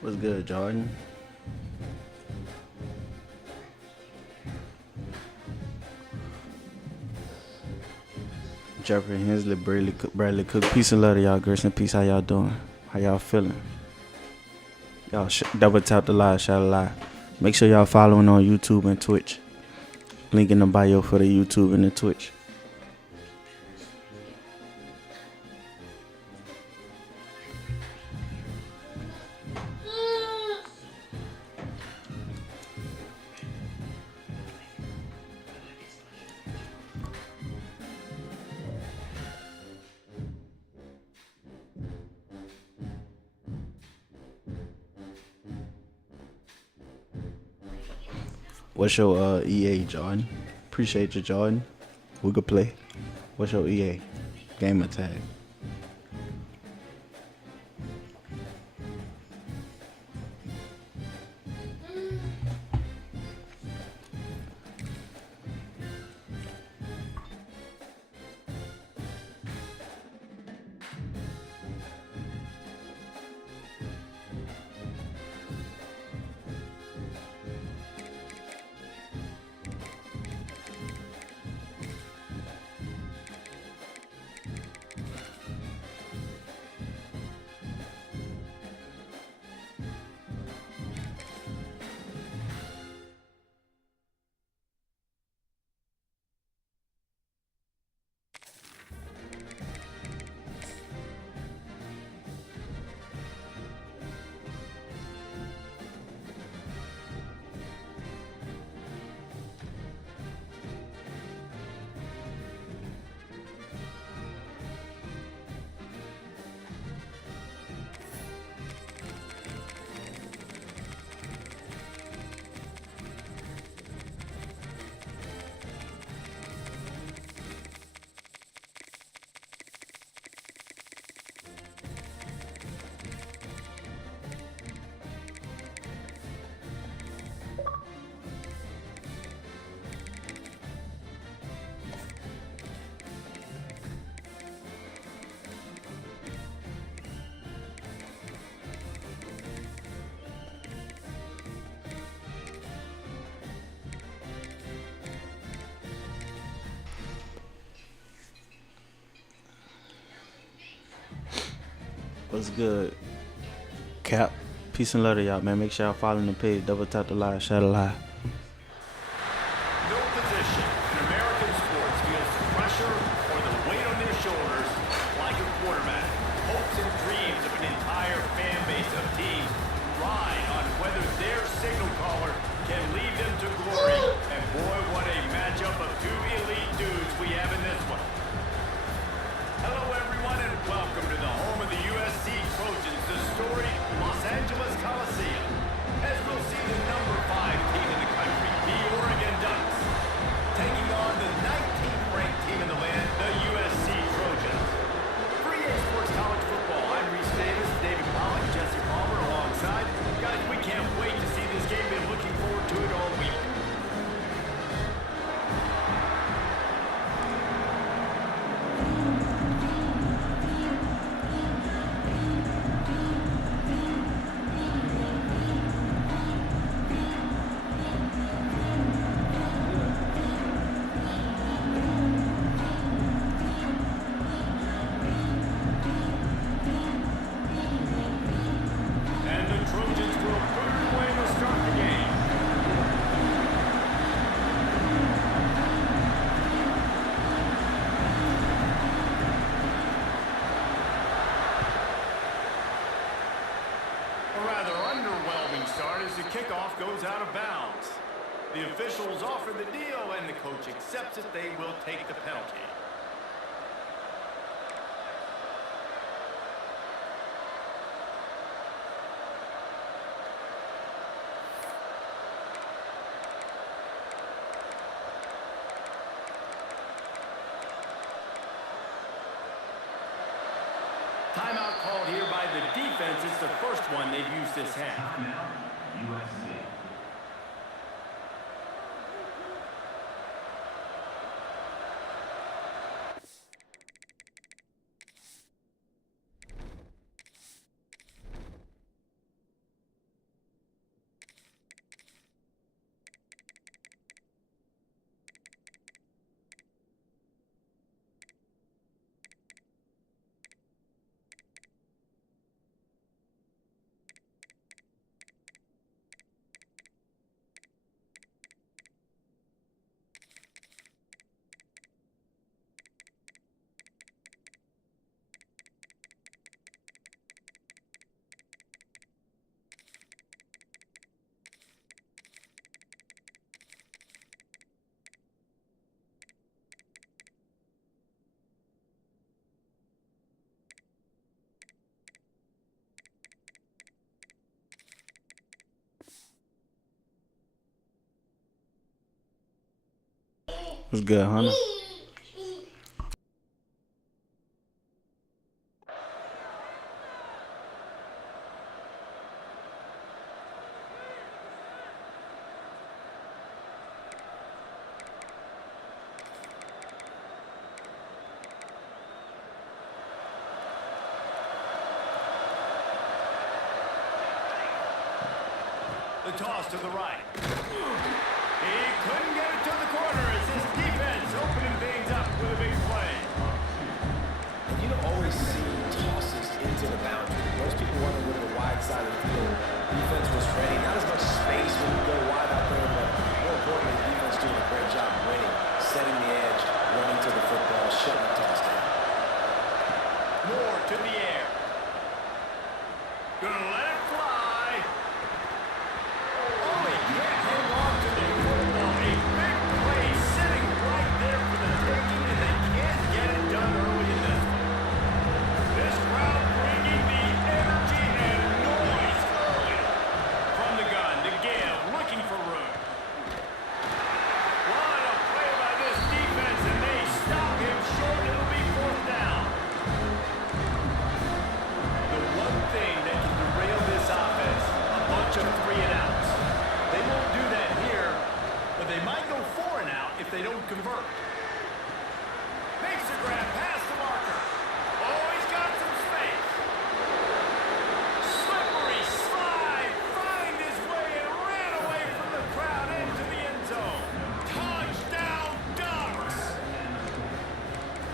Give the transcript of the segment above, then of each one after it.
What's good, Jordan? Jeffrey Hensley, Bradley Cook. Peace and love to y'all, grace and peace. How y'all doing? How y'all feeling? Y'all double tap the live, shout a lot. Make sure y'all following on YouTube and Twitch. Link in the bio for the YouTube and the Twitch. What's your EA, Jordan? Appreciate you, Jordan. We could play. What's your EA? Game attack. What's good? Cap. Peace and love to y'all, man. Make sure y'all follow the page. Double tap the live, share the live. No position in American sports feels the pressure or the weight on their shoulders like a quarterback. Hopes and dreams of an entire fan base of teams ride on whether their signal caller can lead them to glory. And boy, what a matchup of two elite dudes we have in this one. Hello, everyone, and welcome to the home of the USC Trojans, the storied Los Angeles Coliseum, as we'll see the number 5 team in the country, the Oregon Ducks, taking on the 19th ranked team in the land, the USC Trojans. For EA Sports College Football, I'm Reese Davis, David Pollock, Jesse Palmer alongside. Guys, we can't wait to see this game. Been looking forward to it all week. Kickoff goes out of bounds. The officials offer the deal, and the coach accepts it. They will take the penalty. Timeout called here by the defense. It's the first one they've used this half. USC. What's good, Hunter? The toss to the right. He couldn't get it to the corner as his defense opening things up with a big play. And you don't always see tosses into the boundary. Most people want to go to the wide side of the field. Defense was ready. Not as much space when you go wide out there, but more importantly, the defense doing a great job winning, setting the edge, running to the football, shutting the toss down. Moore to the air. Gonna let it fly. Oh, he can't hang on to the football. A big play sitting right there for the taking, and they can't get it done early in this one. This crowd bringing the energy and noise early. From the gun to Gale, looking for room. What a play by this defense, and they stop him short. It'll be 4th down. The one thing that can derail this offense, a bunch of 3-and-outs. They won't do that here, but they might go 4-and-out if they don't convert. Makes the grab past the marker. Oh, he's got some space. Slippery slide, find his way and ran away from the crowd into the end zone. Touchdown, Ducks!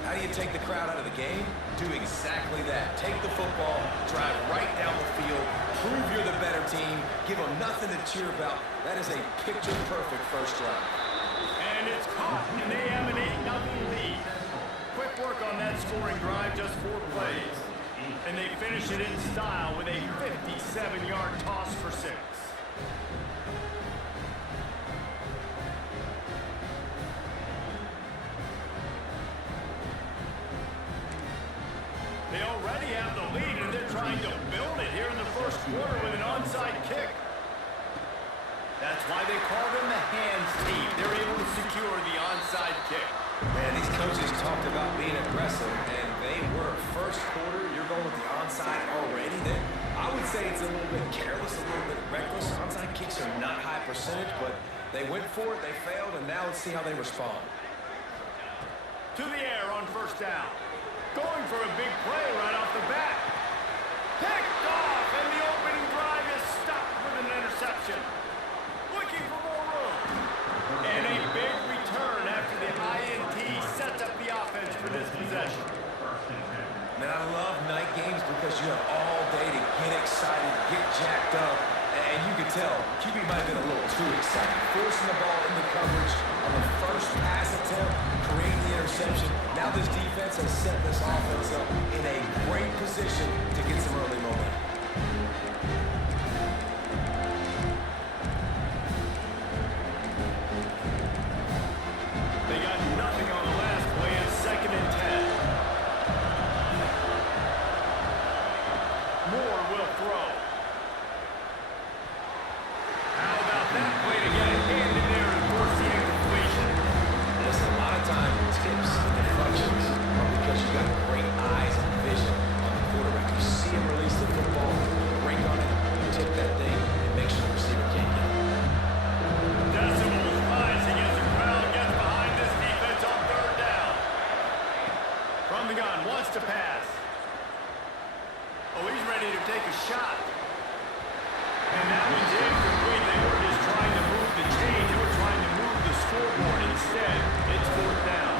How do you take the crowd out of the game? Do exactly that. Take the football, drive right down the field, prove you're the better team, give them nothing to cheer about. That is a picture-perfect first drive. And it's caught, and they have an 8-0 lead. Quick work on that scoring drive, just 4 plays. And they finish it in style with a 57-yard toss for 6. They already have the lead, and they're trying to build it here in the first quarter with an onside kick. That's why they call them the hands team. They're able to secure the onside kick. Man, these coaches talked about being aggressive, and they were. First quarter, you're going with the onside already. I would say it's a little bit careless, a little bit reckless. Onside kicks are not high percentage, but they went for it, they failed, and now let's see how they respond. To the air on first down. Going for a big play right off the bat. Picked off, and the opening drive is stopped with an interception. Looking for more room. And a big return after the INT sets up the offense for this possession. Man, I love night games because you have all day to get excited, get jacked up, and you can tell QB might have been a little too excited. Forcing the ball into coverage on the first pass attempt, creating the interception. Now this defense has set this offense up in a great position to get some early momentum. They got nothing on the last play. It's 2nd and 10. Moore will throw. How about that play to get a hand in there and force the incompletion? Listen, a lot of times tips and deflections are because you got great eyes and vision on the quarterback. You see him release the football, break on it, tip that thing, and make sure the receiver can't get it. Decibels rising as the crowd gets behind this defense on 3rd down. From the gun, wants to pass. Oh, he's ready to take a shot. And that one's incomplete. They were just trying to move the chains. They were trying to move the scoreboard. Instead, it's 4th down.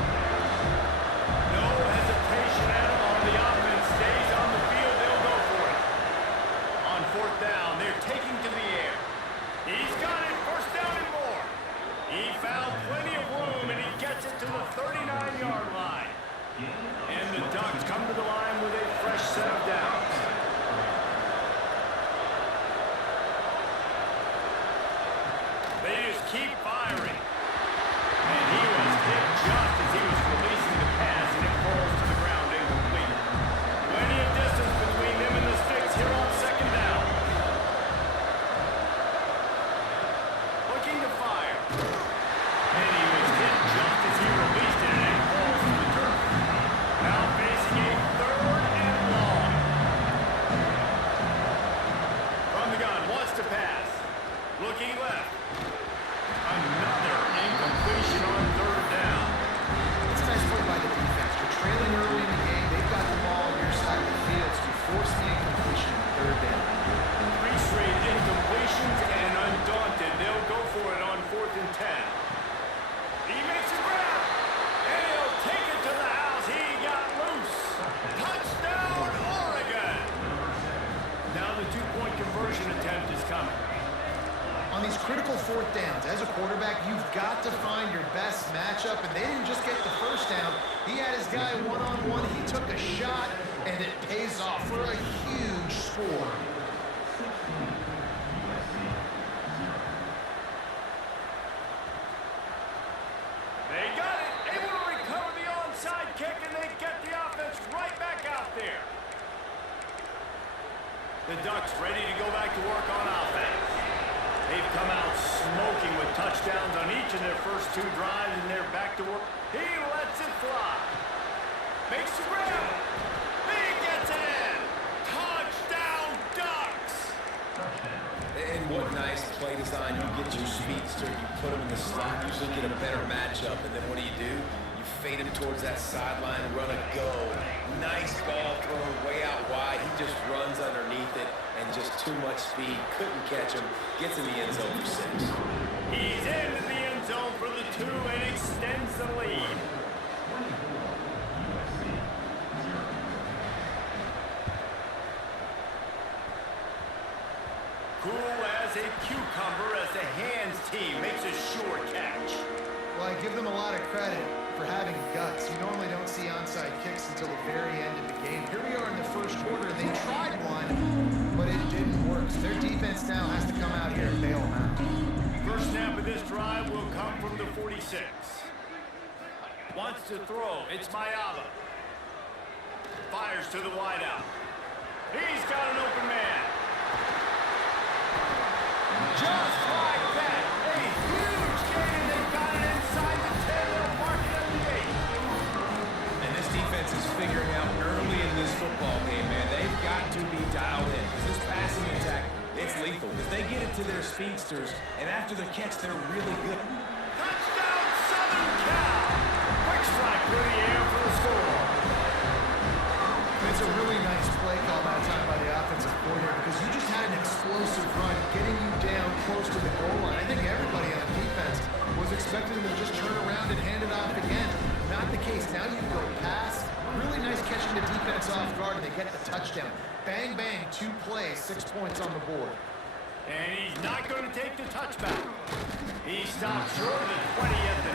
No hesitation at all. The offense stays on the field. They'll go for it. On 4th down, they're taking to the air. He's got it. First down and more. He found plenty of room, and he gets it to the 39-yard line. And the Ducks come to the line with a fresh set of downs. They just keep firing. And he was hit just as he was releasing the pass, and it falls to the ground incomplete. Plenty of distance between them and the sticks here on 2nd down. Looking to fire. And he was hit just as he released it, and it falls to the turf. Now facing a 3rd and long. From the gun, wants to pass. Looking left. Another incompletion on 3rd down. It's a nice play by the defense. You're trailing early in the game. They've got the ball on your side of the field, so you force the incompletion on 3rd down. 3 straight incompletions, and undaunted, they'll go for it on 4th and 10. He makes a grab, and he'll take it to the house. He got loose. Touchdown, Oregon. Now the 2-point conversion attempt is coming. On these critical 4th downs, as a quarterback, you've got to find your best matchup, and they didn't just get the first down. He had his guy one-on-one. He took a shot, and it pays off for a huge score. They got it. Able to recover the onside kick, and they get the offense right back out there. The Ducks ready to go back to work on offense. They've come out smoking with touchdowns on each of their first 2 drives, and they're back to work. He lets it fly. Makes the grab. He gets it in. Touchdown, Ducks. And what nice play design. You get your speedster, you put him in the slot, usually get a better matchup, and then what do? You fade him towards that sideline, run a go. Nice ball thrown way out wide. He just runs underneath it, and just too much speed. Couldn't catch him. Gets in the end zone for 6. He's into the end zone for the 2 and extends the lead. Cool as a cucumber as the hands team makes a sure catch. Well, I give them a lot of credit for having guts. You normally don't see onside kicks until the very end of the game. Here we are in the first quarter. They tried one, but it didn't work. So their defense now has to come out here and bail them out. First snap of this drive will come from the 46. Wants to throw. It's Mayava. Fires to the wideout. He's got an open man. Just like that. A huge gain. They got it inside the 10. They'll mark it at the 8. And this defense is figuring out early in this football game, man. They've got to be dialed in. Because this passing attack, it's lethal. Because they get it to their speedsters, and after the catch, they're really good. Touchdown, Southern Cal. Quick strike through the air for the score. It's a really nice play call that time by the offensive coordinator because you just had an explosive run getting you down close to the goal line. I think everybody on defense was expecting them to just turn around and hand it off again. Not the case. Now you go pass. Really nice catching the defense off guard, and they get the touchdown. Bang, bang, 2 plays, 6 points on the board. And he's not going to take the touchback. He stopped short of the 20 at the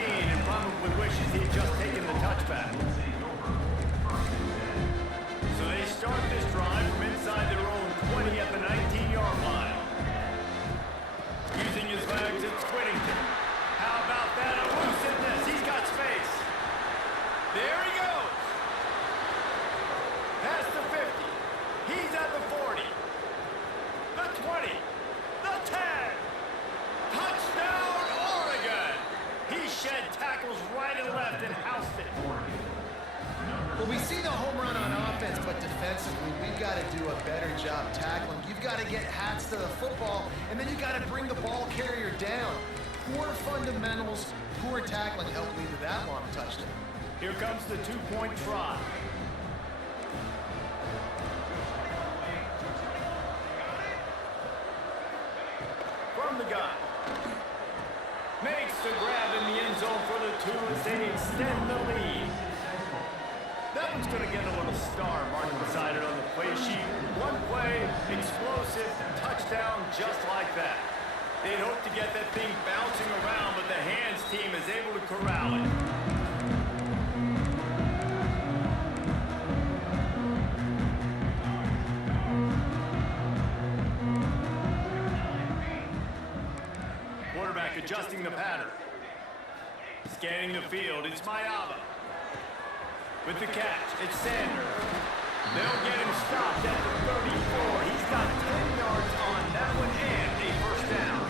19 and probably wishes he'd just taken the touchback. So they start this drive from inside their own 20 at the 19-yard line. Using his legs, it's Whittington. How about that elusiveness? He's got space. There he goes. Past the 50. He's at the 40. The 20. The 10. Touchdown, Oregon. He shed tackles right and left and housed it. Well, we see the home run on offense, but defensively, we've got to do a better job tackling. You've got to get hats to the football, and then you got to bring the ball carrier down. Poor fundamentals, poor tackling helped lead to that long touchdown. Here comes the 2-point try. From the gun. Makes the grab in the end zone for the 2 as they extend the lead. That one's going to get a little star marked beside it on the play sheet. One play, explosive, touchdown just like that. They'd hope to get that thing bouncing around, but the hands team is able to corral it. Quarterback adjusting the pattern. Scanning the field, it's Mayava. With the catch, it's Sanders. They'll get him stopped at the 34. He's got 10 yards on that one and a first down.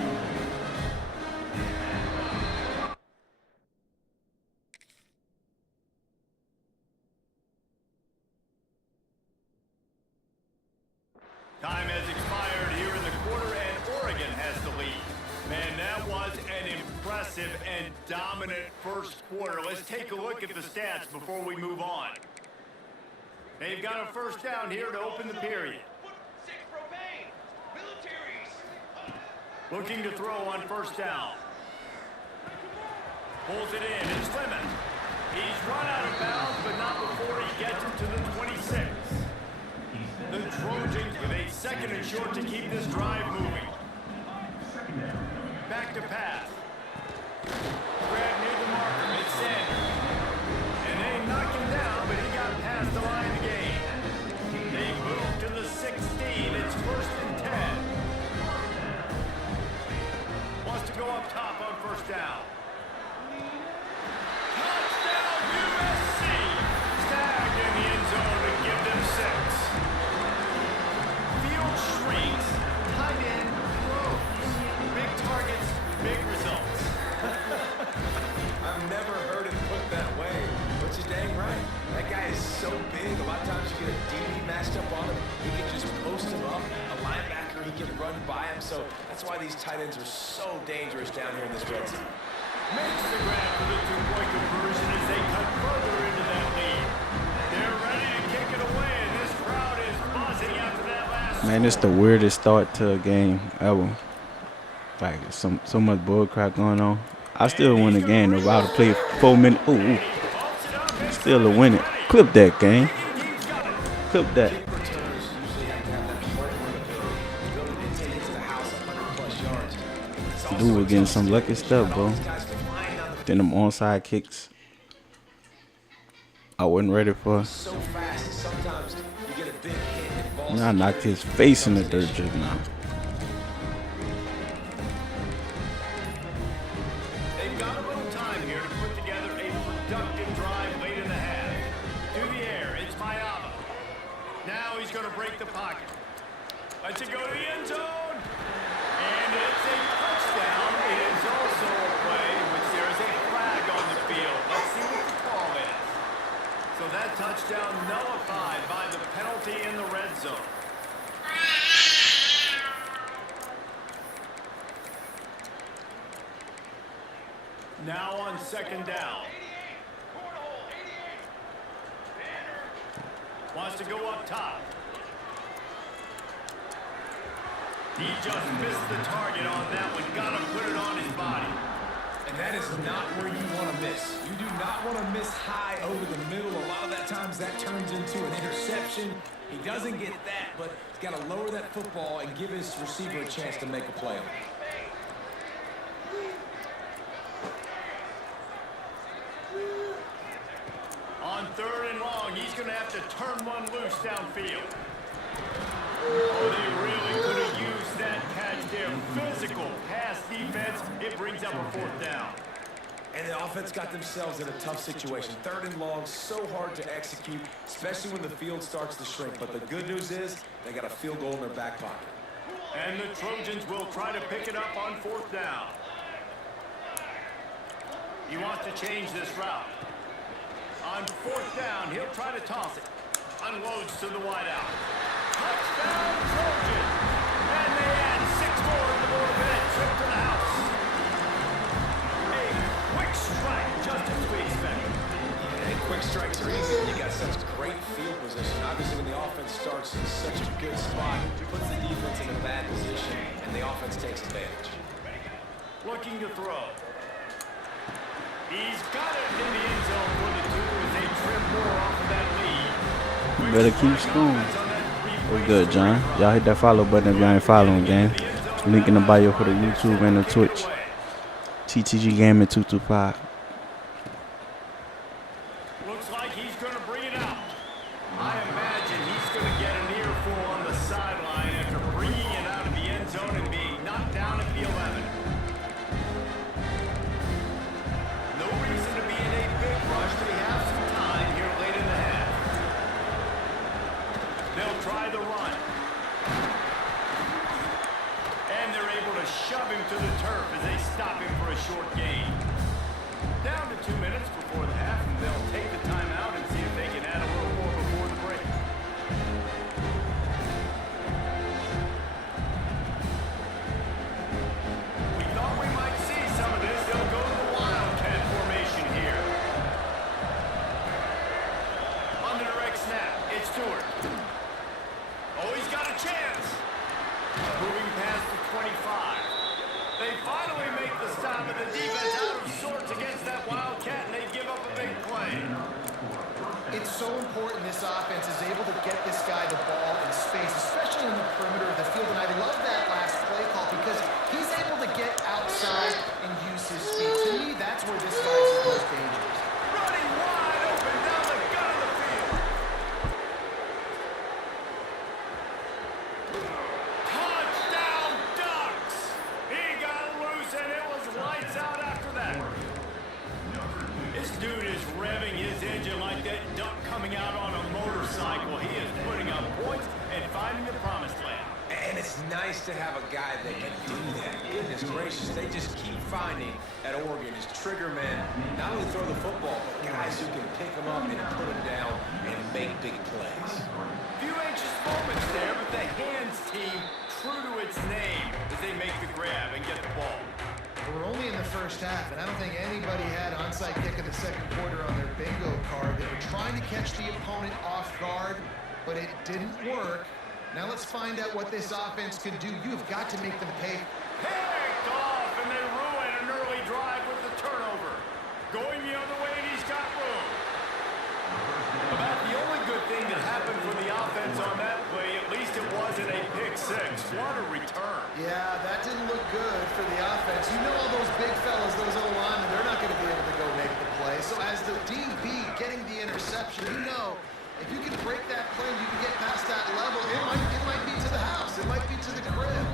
Time has expired here in the quarter, and Oregon has the lead. Man, that was an impressive and dominant first quarter. Let's take a look at the stats before we move on. They've got a first down here to open the period. Looking to throw on first down. Pulls it in. It's Lemon. He's run out of bounds, but not before he gets it to the 26. The Trojans with a second and short to keep this drive moving. Back to pass. Grab near the marker. It's Sanders. And they knock him down, but he got past the line of the game. They move to the 16. It's first and 10. Wants to go up top on first down. Touchdown USC! Snagged in the end zone to give them 6. Field shrinks. Tight end grows. Big targets, big results. I've never heard it put that way, but you're dang right. That guy is so big. A lot of times you get a DB matched up on him. He can just post him up. A linebacker, he can run by him. So that's why these tight ends are so dangerous down here in this red zone. Makes the grab for the 2-point conversion as they cut further into that lead. They're ready to kick it away, and this crowd is buzzing after that last Man, it's the weirdest start to a game ever. Like so much bull crap going on. I still win the game though. I would have played 4 minutes. Ooh. Still a win it. Clip that game. Clip that. Returners usually have to have that heart run ability. Ability to take Dude was getting some lucky stuff, bro. Then them onside kicks, I wasn't ready for. So fast, sometimes you get a big hit and balls. Now I knocked his face in the dirt just now. They've got a little time here to put together a productive drive late in the half. Through the air, it's Mayaba. Now he's going to break the pocket. Lets it go to the end zone. And it's a touchdown. It is also a play in which there is a flag on the field. Let's see what the call is. So that touchdown nullified by the penalty in the red zone. Now on second down. Wants to go up top. He just missed the target on that one. Got to put it on his body. And that is not where you want to miss. You do not want to miss high over the middle. A lot of that times that turns into an interception. He doesn't get that, but he's got to lower that football and give his receiver a chance to make a play. On third and long, he's going to have to turn one loose downfield. Oh, they really could have used that catch there. Physical pass defense. It brings up a fourth down. And the offense got themselves in a tough situation. Third and long, so hard to execute, especially when the field starts to shrink. But the good news is they got a field goal in their back pocket. And the Trojans will try to pick it up on fourth down. He wants to change this route. On fourth down, he'll try to toss it. Unloads to the wideout. Touchdown, Trojans! And they add 6 more in the more minute trip to the house. A quick strike, just as we expected. And quick strikes are easy. You got such great field position. Obviously, when the offense starts in such a good spot, it puts the defense in a bad position, and the offense takes advantage. Looking to throw. He's got it in the end zone for the 2 as they trim more off of that lead. Better keep scoring. What's good, John? Y'all hit that follow button if y'all ain't following, gang. Link in the bio for the YouTube and the Twitch. TTG Gaming 225. Looks like he's going to bring it out. I imagine he's going to get an earful on the sideline after bringing it out of the end zone and being knocked down at the 11. No reason to be in a big rush. They have some time here late in the half. They'll try the run. And they're able to shove him to the turf as they stop him for a short gain. Down to 2 minutes before the half, and they'll take the timeout and see if they can add a little more before the break. We thought we might see some of this. They'll go to the Wildcat formation here. On the direct snap, it's Stewart. Oh, he's got a chance. Moving past the 25. They finally make the stop, and the defense out of sorts against that Wildcat, and they give up a big play. It's so important this offense is able to get this guy the ball in space, especially in the perimeter of the field. And I love that last play call because he's able to get outside and use his speed. To me, that's where this guy is the most dangerous. Running wide open down the gut of the field. Touchdown, Ducks! He got loose, and it was lights out after that. This dude is revving his engine like that duck coming out on a motorcycle. He is putting up points and finding the promised land. And it's nice to have a guy that can do that. Goodness gracious, they just keep finding at Oregon is trigger men, not only throw the football, but guys who can pick them up and put them down and make big plays. Few anxious moments there, but the hands team true to its name as they make the grab and get the ball. We're only in the first half, and I don't think anybody had onside kick in the second quarter on their bingo card. They were trying to catch the opponent off guard, but it didn't work. Now let's find out what this offense could do. You've got to make them pay. Picked off, and they ruin an early drive with the turnover. Going the other way, and he's got room. About the only good thing that happened for the offense on that play, at least it wasn't a pick six. What a return. Yeah, that didn't look good for the offense. You know all those big fellas, those O-linemen, they're not going to be able to go make the play. So as the DB getting the interception, you know if you can break that play, you can get past that level, it might be to the house. It might be to the crib.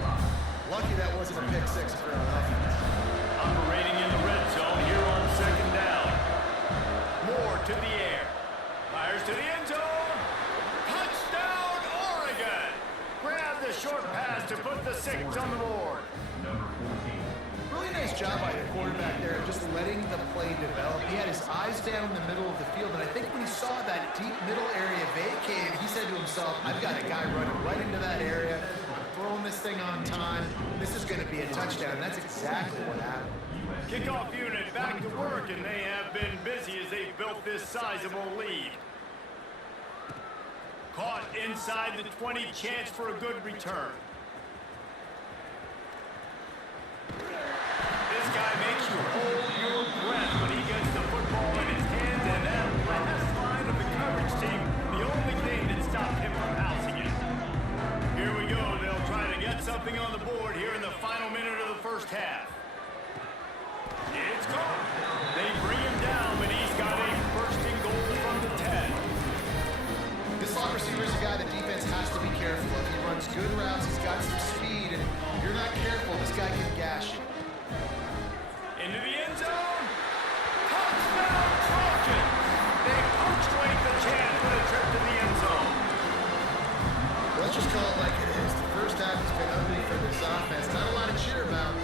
Lucky that wasn't a pick six for an offense. Operating in the red zone here on second down. Moore to the air. Fires to the end zone. Touchdown, Oregon. Grab the short pass to put the 6 on the board. Really nice job by the quarterback there of just letting the play develop. He had his eyes down in the middle of the field, and I think when he saw that deep middle area vacated, he said to himself, I've got a guy running right into that area. I'm throwing this thing on time. This is going to be a touchdown, and that's exactly what happened. Kickoff unit back to work, and they have been busy as they've built this sizable lead. Caught inside the 20, chance for a good return. This guy makes you hold your breath when he gets the football in his hands, and that last line of the coverage team, the only thing that stopped him from housing it. Here we go. They'll try to get something on the board here in the final minute of the first half. It's gone. They bring him down, but he's got a first and goal from the 10. This slot receiver is a guy the defense has to be careful of. He runs good routes, he's got some speed, and if you're not careful, this guy can gash you. Into the end zone. Touchdown, Trojans. They punctuate the chance for the trip to the end zone. Let's just call it like it is. The first half has been ugly for this offense. Not a lot to cheer about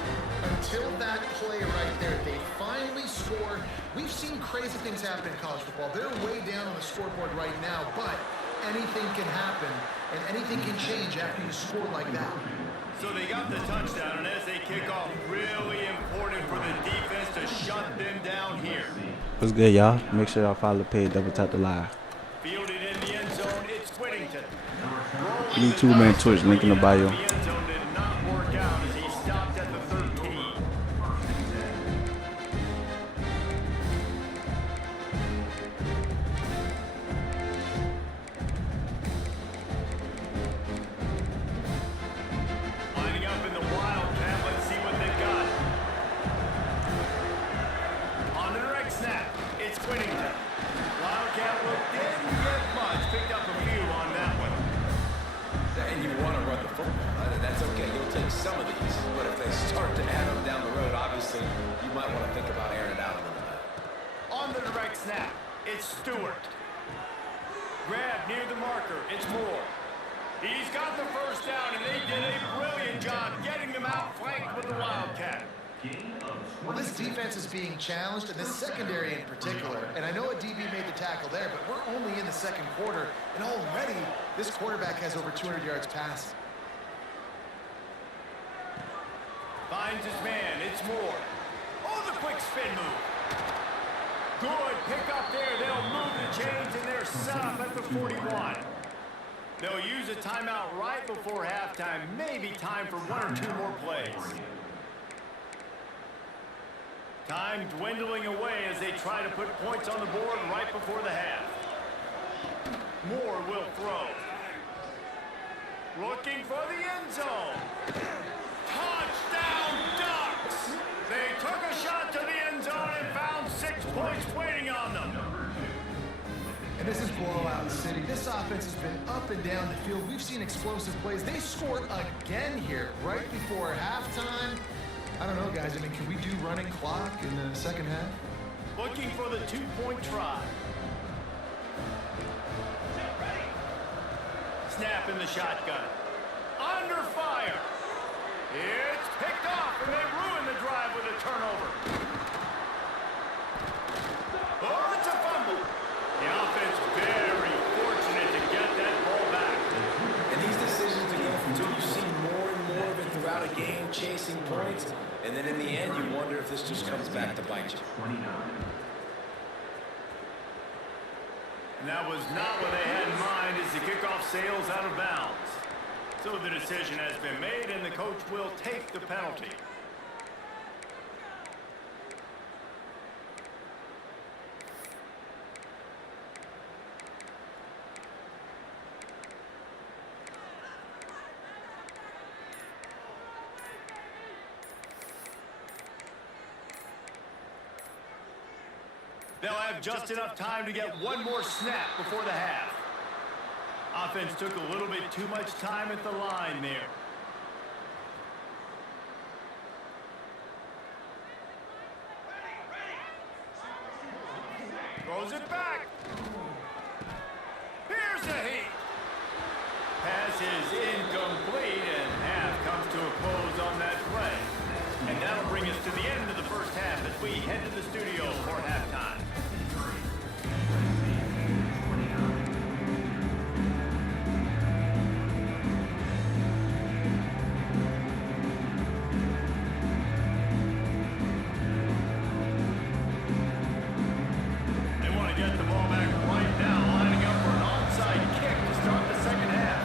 until that play right there. They finally score. We've seen crazy things happen in college football. They're way down on the scoreboard right now, but anything can happen, and anything can change after you score like that. So they got the touchdown, and as they kick off, really important for the defense to shut them down here. What's good, y'all? Make sure y'all follow the page, double tap the live. Fielded in the end zone, it's Whittington. YouTube and Twitch, link in the bio. The end zone did not work out as he stopped at the 13. Lining up in the Wildcat, let's see what they've got. On the direct snap, it's Whittington. Wildcat didn't get much, picked up a few on that one. And you want to run the football. That's okay. You'll take some of these. But if they start to add them down the road, obviously, you might want to think about airing it out a little bit. On the direct snap, it's Stewart. Grab near the marker, it's Moore. He's got the first down, and they did a brilliant job getting them out flanked with the Wildcat. Well, this defense is being challenged, and this secondary in particular. And I know a DB made the tackle there, but we're only in the second quarter, and already this quarterback has over 200 yards passing. Finds his man, it's Moore. Oh, the quick spin move. Good pick up there. They'll move the chains, and they're set up at the 41. They'll use a timeout right before halftime. Maybe time for 1 or 2 more plays. Time dwindling away as they try to put points on the board right before the half. Moore will throw. Looking for the end zone. Touchdown, Ducks! They took a shot to the end zone and found 6 points waiting on them. And this is blowout city. This offense has been up and down the field. We've seen explosive plays. They scored again here right before halftime. I don't know, guys. I mean, can we do running clock in the second half? Looking for the 2-point try. Snap in the shotgun. Under fire. It's picked off, and they ruin the drive with a turnover. Oh, it's a fumble. The offense very fortunate to get that ball back. And these decisions again, until you see more and more of it throughout a game, chasing points, and then in the end, you wonder if this just comes back to bite you. And that was not what they had in mind as the kickoff sails out of bounds. So the decision has been made, and the coach will take the penalty. They'll have just enough time to get one more snap before the half. Offense took a little bit too much time at the line there. Throws it back. Here's the heat. Pass is incomplete, and half comes to a close on that play. And that'll bring us to the end of the first half as we head to the studio for halftime. They want to get the ball back right now, lining up for an onside kick to start the second half.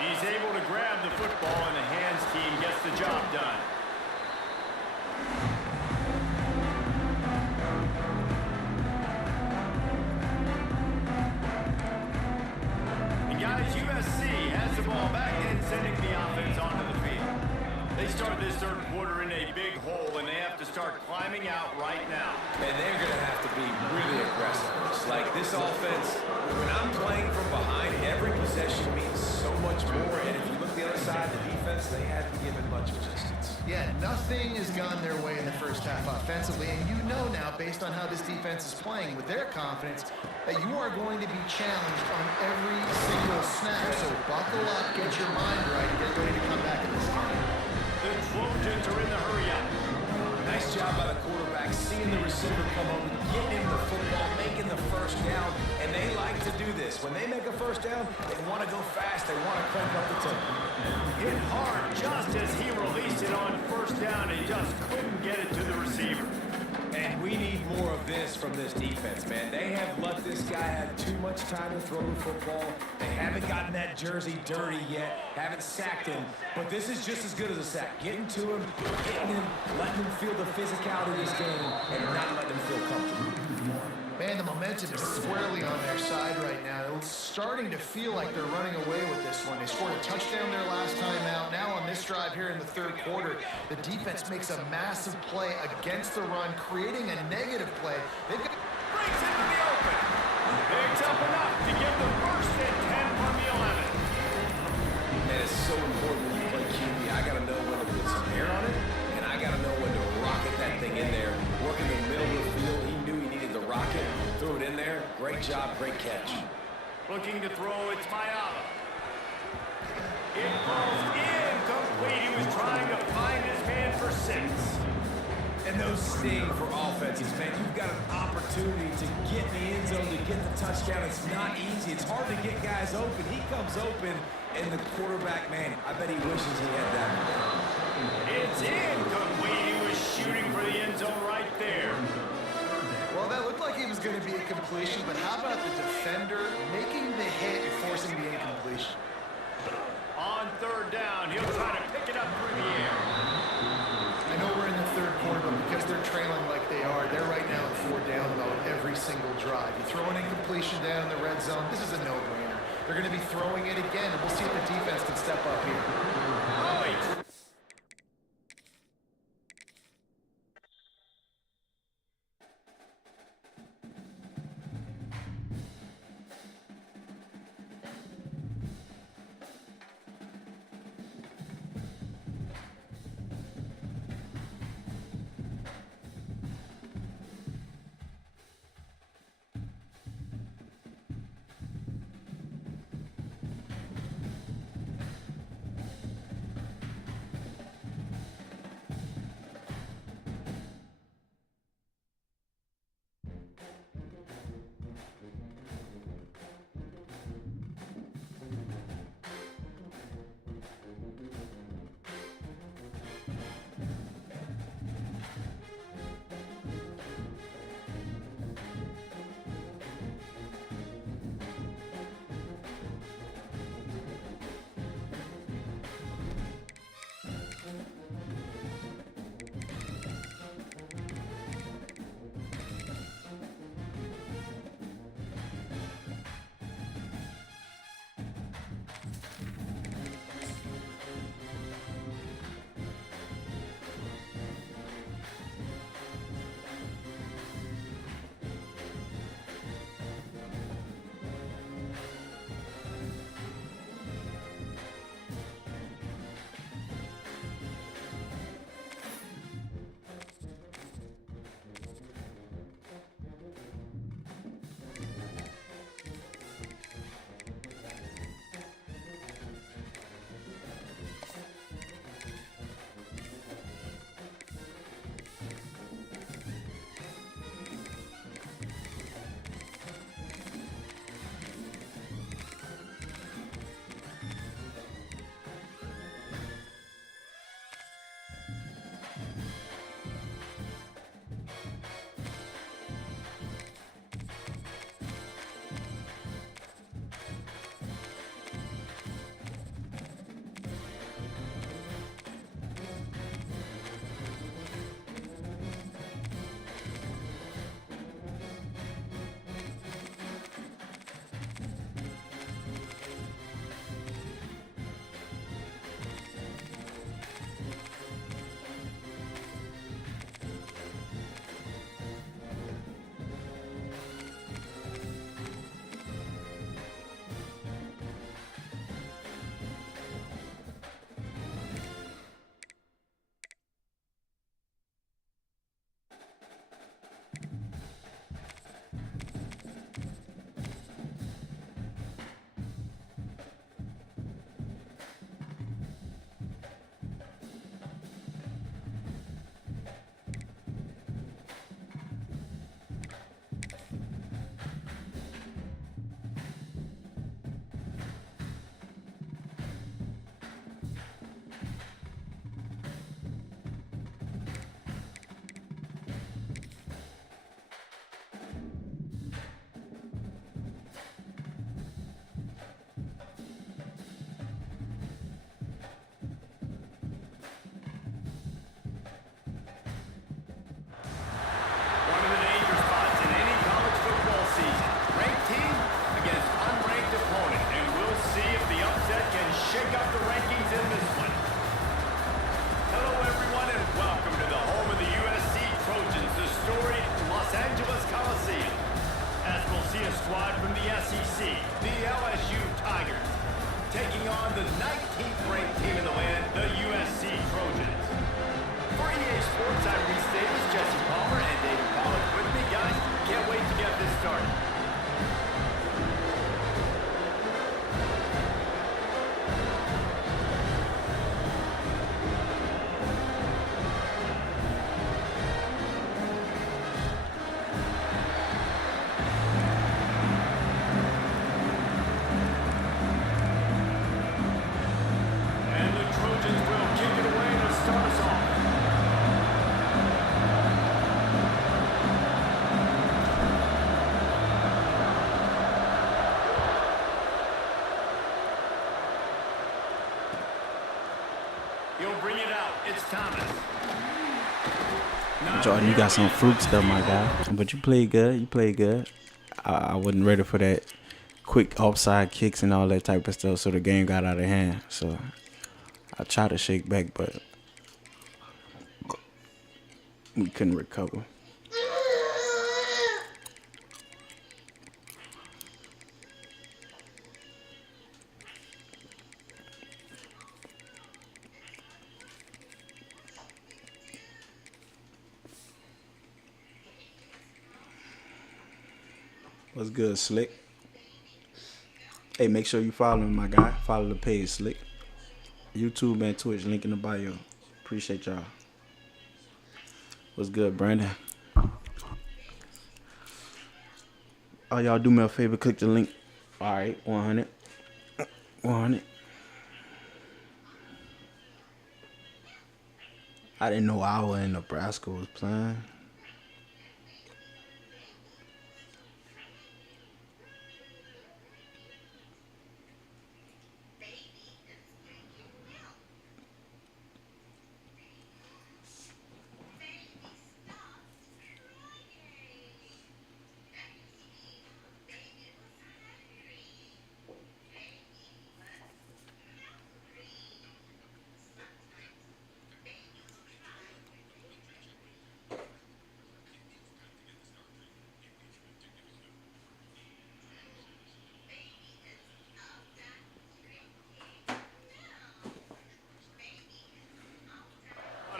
He's able to grab the football, and the hands team gets the job done. And guys, USC has the ball back and sending the offense onto the field. They start this third quarter in a big hole, and they have to start climbing out right now. And they're going to have to be really aggressive. Like this offense, when I'm playing from behind, every possession means so much more. And if you look the other side, the defense, they haven't given much resistance. Yeah, nothing has gone their way in the first half offensively, and you know now, based on how this defense is playing, with their confidence, that you are going to be challenged on every single snap. So buckle up, get your mind right, and get ready to come back in this game. The Trojans are in the hurry-up. Nice job by the quarterback, seeing the receiver come over, getting him the football, making the first down, and they like to do this. When they make a first down, they want to go fast, they want to crank up the tempo. Hit hard just as he released it on first down and just couldn't get it to the receiver. And we need more of this from this defense, man. They have let this guy have too much time to throw the football. They haven't gotten that jersey dirty yet, haven't sacked him. But this is just as good as a sack. Getting to him, hitting him, letting him feel the physicality of this game, and not letting him feel comfortable. Man, the momentum is squarely on their side right now. It's starting to feel like they're running away with this one. They scored a touchdown their last time out. Now on this drive here in the third quarter, the defense makes a massive play against the run, creating a negative play. They've got Breaks into the open. Picks up enough to give the first and 10 from the 11. And it's so important when you play QB. I got to know when to put some air on it, and I got to know when to rocket that thing in there. Work in the middle of the field. He knew he needed the rocket. Threw it in there. Great job. Great catch. Looking to throw, it's Mayala. It falls incomplete. He was trying to find his man for 6. And those sting for offenses, man. You've got an opportunity to get in the end zone, to get the touchdown. It's not easy. It's hard to get guys open. He comes open, and the quarterback, man, I bet he wishes he had that. It's incomplete. He was shooting for the end zone right there. Well, that looked like he was going to be a completion, but how about the defender making the hit and forcing the incompletion? On third down, he'll try to pick it up through the air. I know we're in the third quarter, but because they're trailing like they are, they're right now in 4 down mode every single drive. You throw an incompletion down in the red zone, this is a no-brainer. They're going to be throwing it again, and we'll see if the defense can step up here. Oh, he squad from the SEC, the LSU Tigers, taking on the 19th ranked team in the land, the USC Trojans. For EA Sports, I'm Reese Davis, Jesse Palmer, and David Pollack with me. Guys, can't wait to get this started. He'll bring it out. It's Thomas. Jordan, you got some fruit stuff, my guy. But you played good. You played good. I wasn't ready for that quick offside kicks and all that type of stuff, so the game got out of hand. So I tried to shake back, but we couldn't recover. What's good, Slick? Hey, make sure you follow me, my guy. Follow the page, Slick. YouTube and Twitch, link in the bio. Appreciate y'all. What's good, Brandon? Oh, y'all do me a favor, click the link. All right, 100. 100. I didn't know Iowa and Nebraska was playing.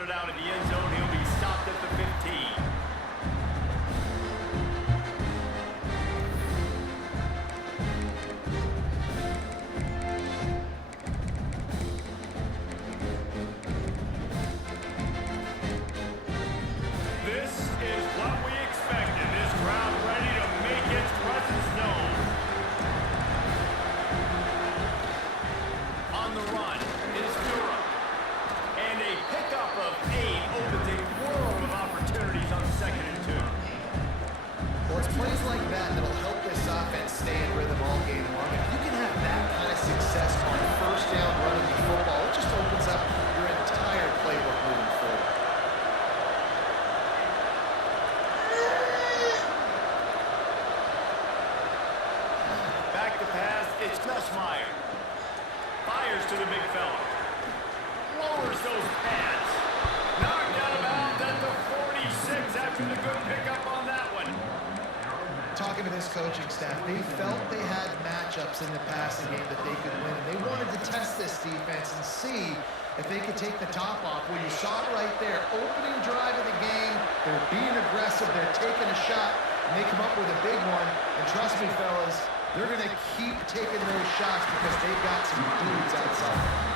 Out in the end zone, he'll be stopped at the 15. This is what we expected. This crowd ready to make its presence known. On the run is Durham. And a pickup of 8 opens a world of opportunities on 2nd and 2. Well, it's plays like that that'll help this offense stay in rhythm all game long. If you can have that kind of success on first down running the football, it just opens up your entire playbook moving forward. Back to pass, it's Nussmeier. Fires to the big fella. Lowers those pads. Knocked out of bounds at the 46 after the good pickup on that one. Talking to this coaching staff, they felt they had matchups in the passing game that they could win. And they wanted to test this defense and see if they could take the top off. Well, you saw it right there. Opening drive of the game. They're being aggressive. They're taking a shot. And they come up with a big one. And trust me, fellas, they're going to keep taking those shots because they've got some dudes outside.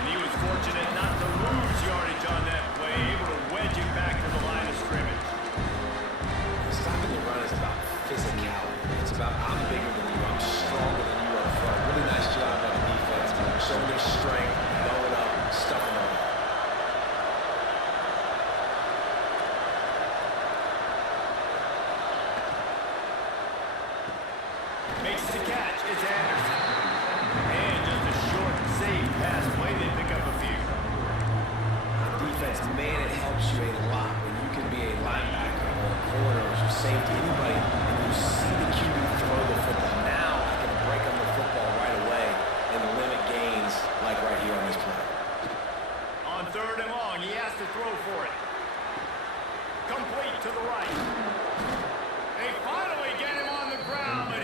And he was fortunate not to lose yardage on that play, able to wedge it back to the line of scrimmage. Stopping the run is about physicality. It's about I'm bigger than you, I'm stronger than you up front. Really nice job by the defense, showing their strength, blowing up, stuffing them. Makes the catch, it's Anderson. And just a short, safe pass play, they pick up a few. Defense, man, it helps you a lot when you can be a linebacker or a corner or your safety, anybody, and you see the QB throw the football. Now I can break on the football right away and limit gains like right here on this play. On 3rd and long, he has to throw for it. Complete to the right. They finally get him on the ground, but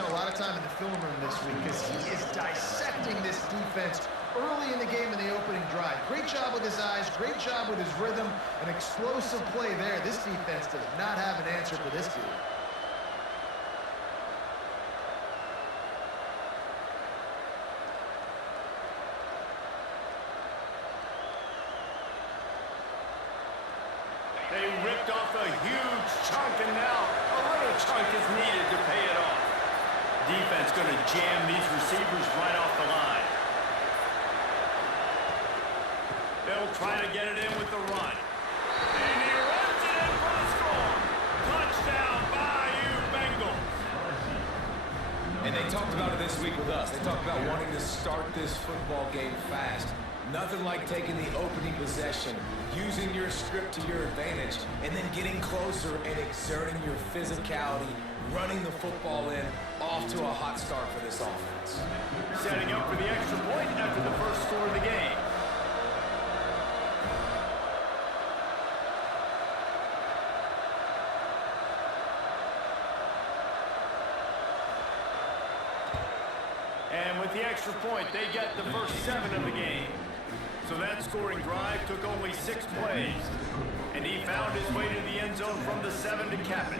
spent a lot of time in the film room this week because he is dissecting this defense early in the game in the opening drive. Great job with his eyes, great job with his rhythm, an explosive play there. This defense does not have an answer for this dude. They ripped off a huge chunk, and now a little chunk is needed to pay it off. Defense going to jam these receivers right off the line. They'll try to get it in with the run. And he runs it in for the score. Touchdown, Bayou Bengals. And they talked about it this week with us. They talked about wanting to start this football game fast. Nothing like taking the opening possession, using your script to your advantage, and then getting closer and exerting your physicality, running the football in, off to a hot start for this offense. Setting up for the extra point after the first score of the game. And with the extra point, they get the first 7 of the game. So that scoring drive took only 6 plays. And he found his way to the end zone from the 7 to cap it.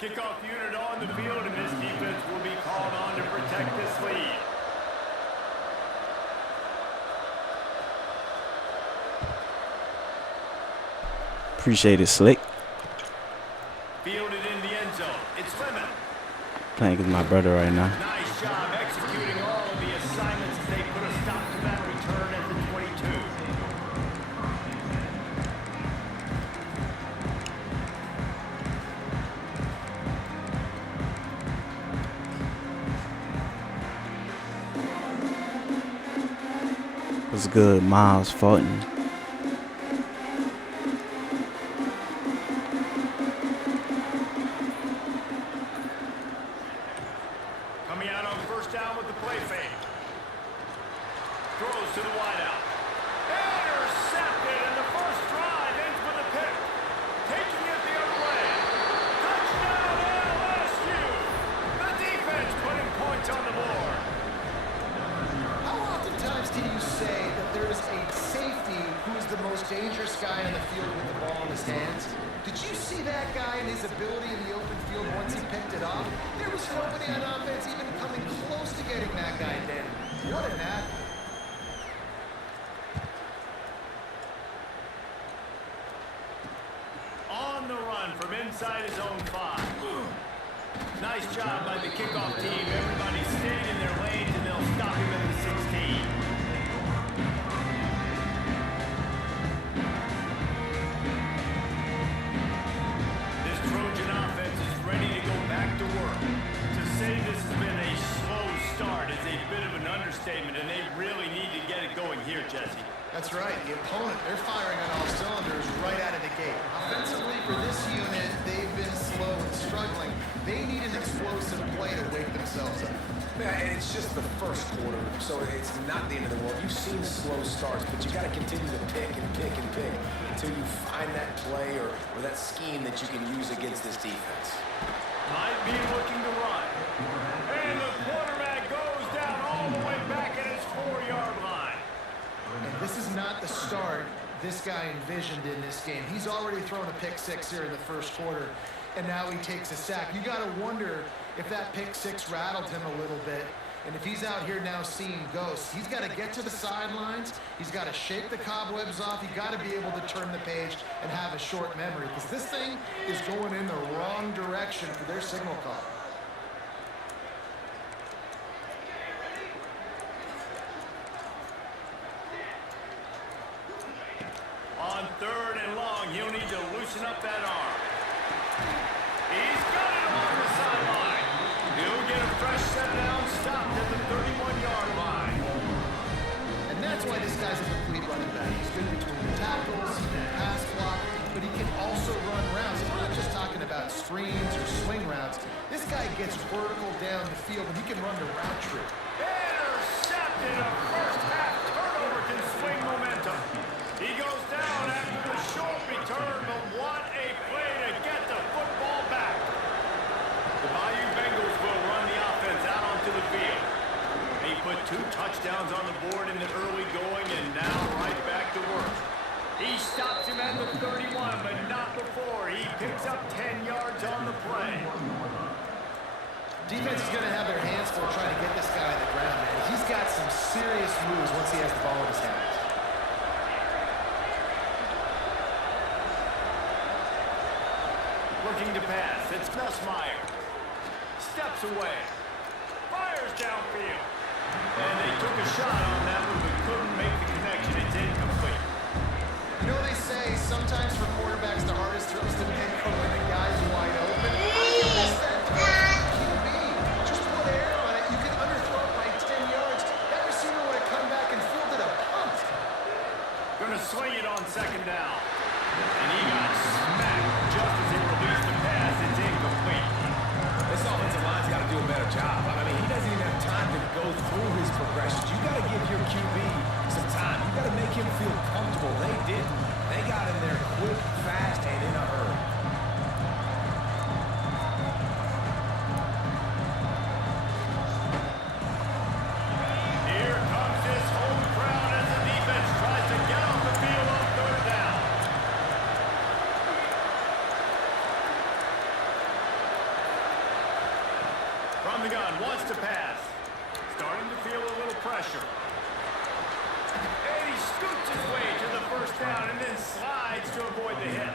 Kickoff unit on the field, and this defense will be called on to protect this lead. Appreciate it, Slick. Fielded in the end zone. It's Lemon. Playing with my brother right now. Nice job executing all of the assignments as they put a stop to that return at the 22. What's good, Miles Fulton? Coming out on first down with the play fake. Throws to the wideout. Intercepted, and the first drive ends with a pick. Taking it the other way. Touchdown LSU. The defense putting points on the board. How oftentimes do you say that there is a safety who is the most dangerous guy on the field with the ball in his hands? Did you see that guy and his ability in the open field once he picked it off? There was nobody on offense even coming close to getting that guy down. What an athlete. On the run from inside his own 5. Nice job by the kickoff team. Everybody stayed in their lanes, and they'll stop him at the 16. This Trojan offense is ready to go back to work. To say this has been a slow start is a bit of an understatement, and they really need to get it going here, Jesse. That's right. The opponent, they're firing on all cylinders right out of the gate. Offensively, for this unit, they've been slow and struggling. They need an explosive play to wake themselves up. Yeah, and it's just the first quarter, so it's not the end of the world. You've seen slow starts, but you got to continue to pick and pick and pick until you find that play or that scheme that you can use against this defense. Might be looking to run. And the quarterback goes down all the way back at his 4-yard line. And this is not the start this guy envisioned in this game. He's already thrown a pick 6 here in the first quarter, and now he takes a sack. You got to wonder if that pick 6 rattled him a little bit. And if he's out here now seeing ghosts, he's got to get to the sidelines. He's got to shake the cobwebs off. He's got to be able to turn the page and have a short memory, because this thing is going in the wrong direction for their signal call. On 3rd and long, he'll need to loosen up that arm. He's got it along the sideline. He'll get a fresh set down, stopped at the 31-yard line. That's why this guy's a complete running back. He's good between the tackles, he can pass block, but he can also run routes. And we're not just talking about screens or swing routes. This guy gets vertical down the field, and he can run the route tree. Intercepted. A first half turnover can swing momentum. He goes down after the short return, but what a play to get the football back. The Bayou Bengals will run the offense out onto the field. He put 2 touchdowns on the board in the early going, and now right back to work. He stops him at the 31, but not before. He picks up 10 yards on the play. Defense is going to have their hands full trying to get this guy on the ground, man. He's got some serious moves once he has the ball in his hands. Looking to pass. It's Nussmeier. Steps away. Fires downfield. And they took a shot on that one, but couldn't make the connection. It's incomplete. You know, they say sometimes for quarterbacks the hardest throws to make are when the guy's wide open. You missed that throw. QB. Just put air on it. You can underthrow it by 10 yards. That receiver would have come back and fielded a punt. Gonna swing it on second down. And he got smacked just as he released the pass. It's incomplete. This offensive line's got to do a better job. I mean, he doesn't even have time to go through his progressions. You got to give your QB some time. You got to make him feel comfortable. They didn't. They got in there quick, fast, and in a hurry. Here comes this home crowd as the defense tries to get off the field on third down. From the gun, wants to pass. Starting to feel a little pressure. And he scoots his way to the first down and then slides to avoid the hit.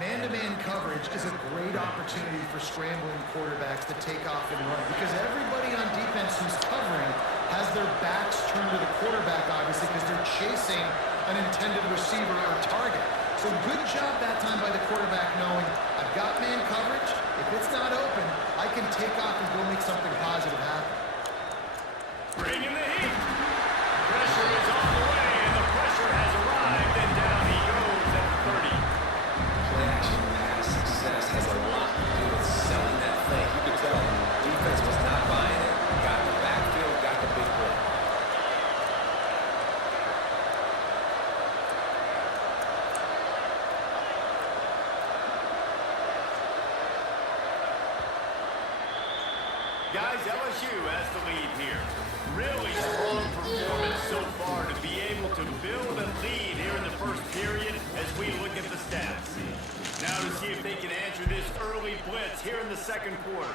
Man-to-man coverage is a great opportunity for scrambling quarterbacks to take off and run because everybody on defense who's covering has their backs turned to the quarterback, obviously, because they're chasing an intended receiver or target. So good job that time by the quarterback knowing I've got man coverage. If it's not open, I can take off and go make something positive happen. Bring in the heat. Pressure is on the way, and the pressure has arrived, and down he goes at the 30. Play action pass success has a lot to do with selling that thing. You could tell defense was not buying it. Got the backfield, got the big play. Guys, LSU has the lead here. Really strong performance so far to be able to build a lead here in the first period as we look at the stats. Now to see if they can answer this early blitz here in the second quarter.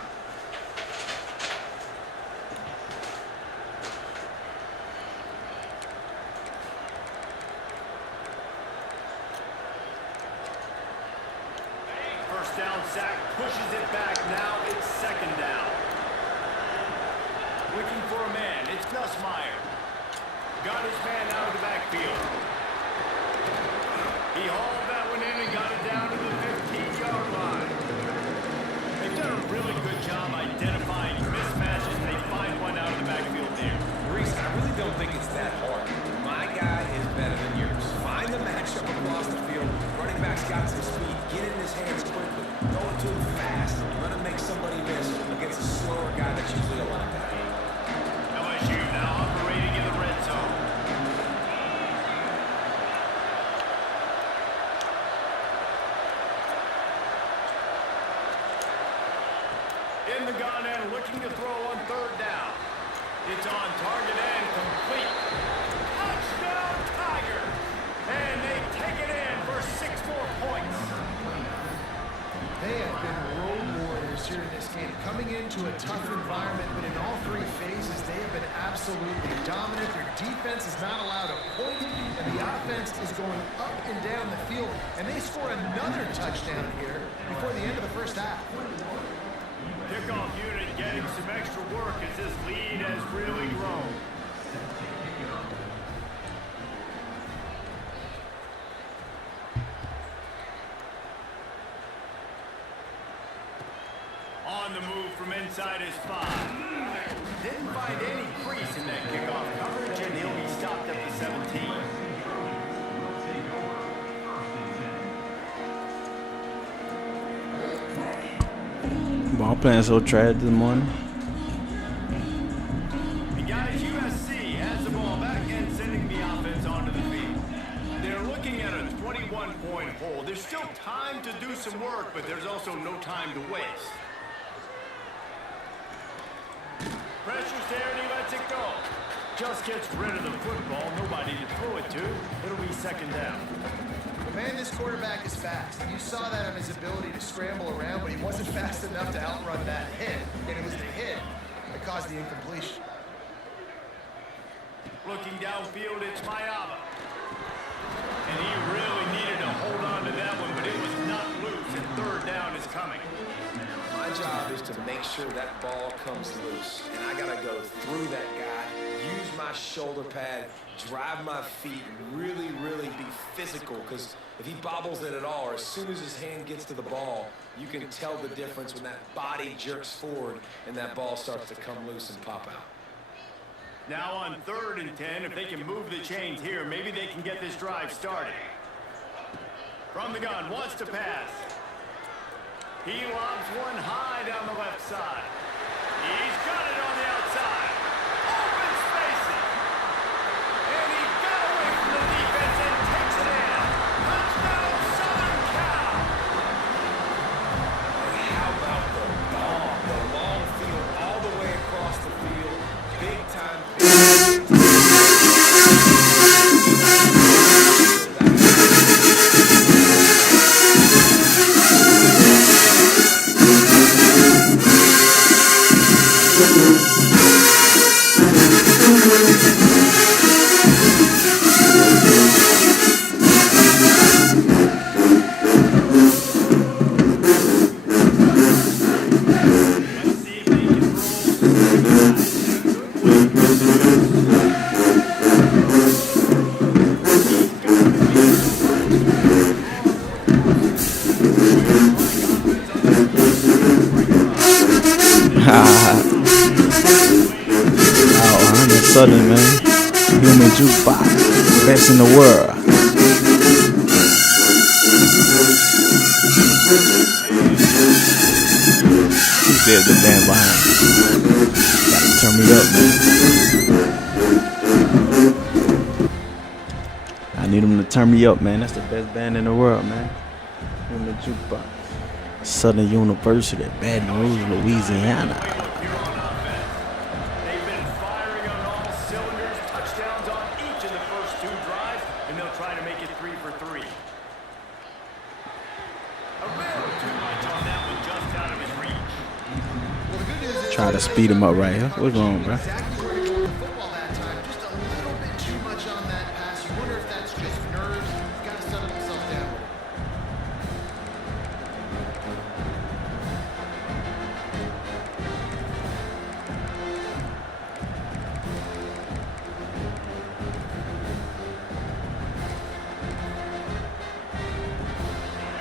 First down sack, pushes it back. Now it's second down. Looking for a man, it's Nussmeier. Got his man out of the backfield. He hauled that one in and got it down to the 15-yard line. They've done a really good job identifying mismatches. They find one out of the backfield there. Reese, I really don't think it's that hard. My guy is better than yours. Find the matchup across the field. Running back's got some speed. Get in his hands quickly. Throw it to him fast. Let him make somebody miss against a slower guy that's usually a linebacker. LSU now operating in the red zone. In the gun and looking to throw on third down. It's on target and complete. Touchdown Tiger! And they take it in for 6 more points. They have been road warriors here in this game, coming into a tough environment, but in all 3 phases, they have been absolutely dominant. Their defense is not allowed a point, and the offense is going up and down the field, and they score another touchdown here before the end of the first half. Kickoff unit getting some extra work as this lead has really grown. On the move from inside his 5. Didn't find any crease in that kickoff coverage, and he'll be stopped at the 17. Ball playing so trash this morning. And guys, USC has the ball back and sending the offense onto the field. They're looking at a 21-point hole. There's still time to do some work, but there's also no time to waste. Pressure's there, and he lets it go. Just gets rid of the football. Nobody to throw it to. It'll be second down. Man, this quarterback is fast. You saw that on his ability to scramble around, but he wasn't fast enough to outrun that hit. And it was the hit that caused the incompletion. Looking downfield, it's Mayava. And he really needed to hold on to that one, but it was not loose, and third down is coming. My job is to make sure that ball comes loose, and I gotta go through that guy, use my shoulder pad, drive my feet, really, really be physical, because if he bobbles it at all, or as soon as his hand gets to the ball, you can tell the difference when that body jerks forward and that ball starts to come loose and pop out. Now on 3rd and 10, if they can move the chains here, maybe they can get this drive started. From the gun, wants to pass. He lobs one high down the left side. He's got it on the outside. Open spaces. And he got away from the defense and takes it in. Touchdown, Southern Cal. And how about the bomb? The long field all the way across the field. Big time. Southern, man. Human jukebox. Best in the world. He said the band behind me. Gotta turn me up, man. I need him to turn me up, man. That's the best band in the world, man. Human jukebox. Southern University, Baton Rouge, Louisiana. Try to speed him up right here. What's wrong, bro? Exactly where he was the football that time. Just a little bit too much on that pass. You wonder if that's just nerves. He's got to settle himself down.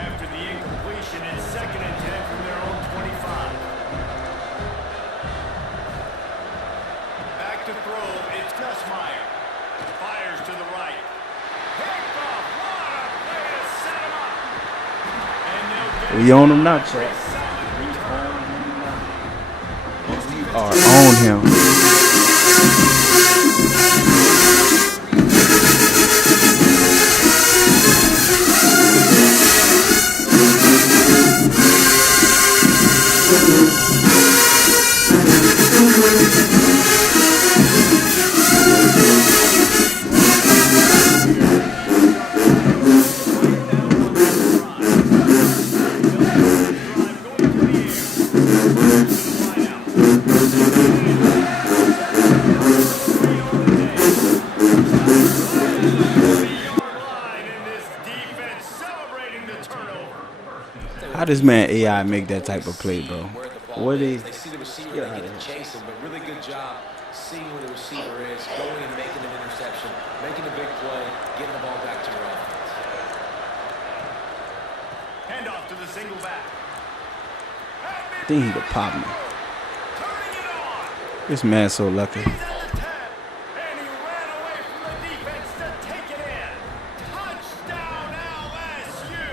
After the incompletion, it's 2nd and 10 from their own 25. Back to throw, it's Nussmeier. Fires to the right. Picked off, what a play to set him up. And they'll get We own him now, Chad. Or own him. How does man AI make that type of play, bro? What is? They see the receiver, they get to chase him, but really good job seeing where the receiver is, going and making an interception, making a big play, getting the ball back to your offense. handoff to the single back. I think he could pop me. Turning it on. This man's so lucky. He's at the 10, and he ran away from the defense to take it in. Touchdown LSU.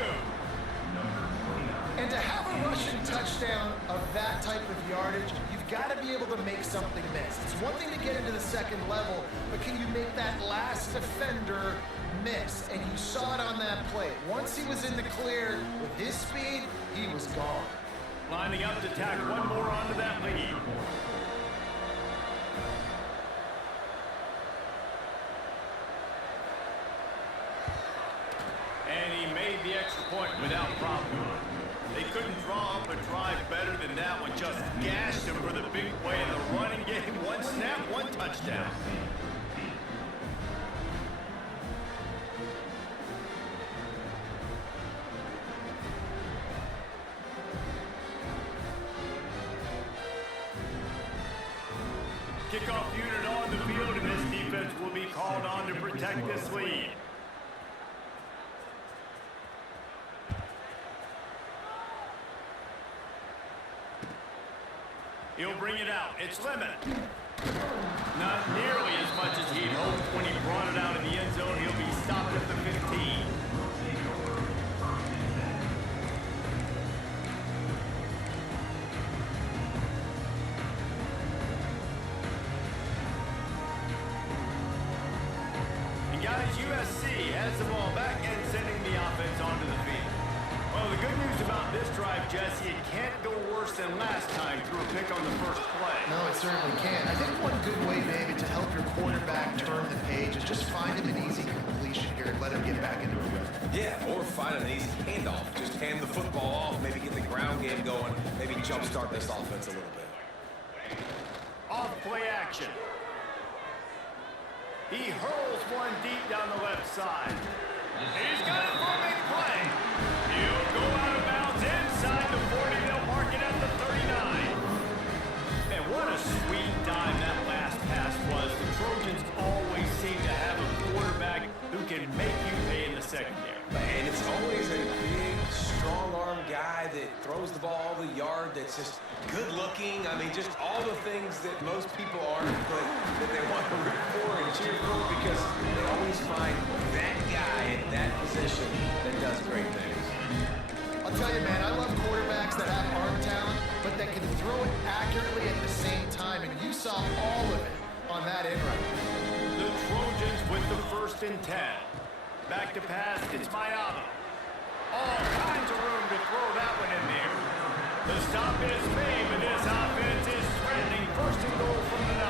And to have a rushing touchdown of that type of yardage, you've got to be able to make something miss. It's one thing to get into the second level, but can you make that last defender miss? And you saw it on that play. Once he was in the clear with his speed, he was gone. Lining up to tack one more onto that lead. And he made the extra point without problem. They couldn't draw up a drive better than that one. Just gashed him for the big play in the running game. One snap, one touchdown. Kickoff unit on the field, and this defense will be called on to protect this lead. He'll bring it out. It's Lemon. Not nearly as much as he'd hoped when he brought it out of the end zone. He'll be stopped at the 15. And guys, USC has the ball back and sending the offense onto the field. Well, the good news about this drive, Jesse, it can't go worse than last time through a pick on the first play. No, it certainly can. I think one good way maybe to help your quarterback turn the page is just find him an easy completion here and let him get back into a rhythm. Yeah, or find an easy handoff. Just hand the football off, maybe get the ground game going, maybe jumpstart this offense a little bit. Off play action. He hurls one deep down the left side. He's got it for a big play. He'll go out of bounds inside the 40. They'll mark it at the 39. And what a sweet dive that last pass was. The Trojans always seem to have a quarterback who can make you pay in the secondary. And it's always a big, strong-arm guy that throws the ball the yard, that's just good-looking. I mean, just all the things that most people aren't, but that they want to root for and cheer for because they always find that guy in that position that does great things. I'll tell you, man, I love quarterbacks that have arm talent, but that can throw it accurately at the same time, and you saw all of it on that in run. The Trojans with the 1st and 10. Back to pass, it's Mayama. All kinds of room to throw that one in there. The stop is made, but this offense is threatening 1st and goal from the 9.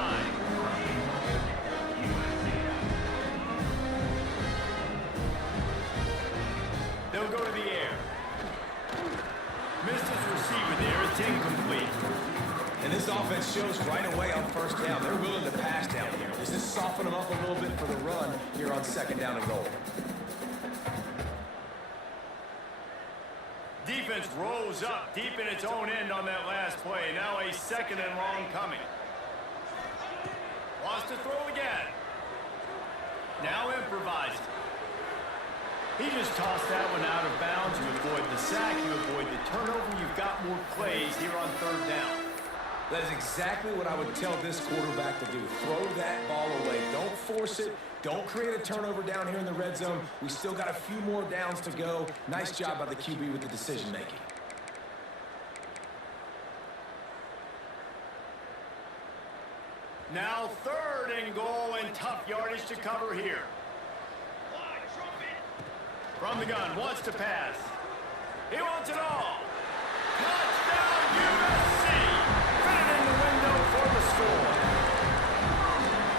They'll go to the air. Missed his receiver there, it's incomplete. And this offense shows right away on 1st down. They're willing to pass down here. Does this soften them up a little bit for the run here on 2nd down and goal? Defense rose up deep in its own end on that last play. Now a 2nd and long coming. Wants to throw again. Now improvising. He just tossed that one out of bounds. You avoid the sack, you avoid the turnover. You've got more plays here on 3rd down. That is exactly what I would tell this quarterback to do. Throw that ball away. Don't force it. Don't create a turnover down here in the red zone. We still got a few more downs to go. Nice job by the QB with the decision making. Now 3rd and goal, and tough yardage to cover here. From the gun, wants to pass. He wants it all. Touchdown USC! Fit it in the window for the score.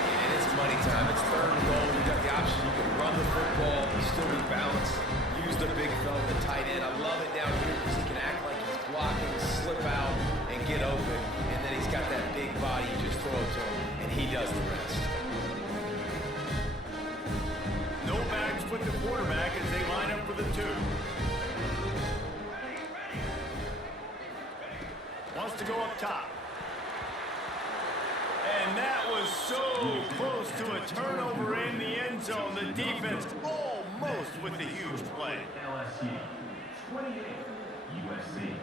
And it's money time. It's 3rd and goal. You got the option. You can run the football, still be balanced. Use the big fella, the tight end. I love it down here because he can act like he's blocking, slip out, and get open. And then he's got that big body. You just throw it to him, and he does the rest. No backs with the quarterback as they line up for the 2. Wants to go up top. And that was so close to a turnover in the end zone. The defense almost with the huge play. LSU 28, USC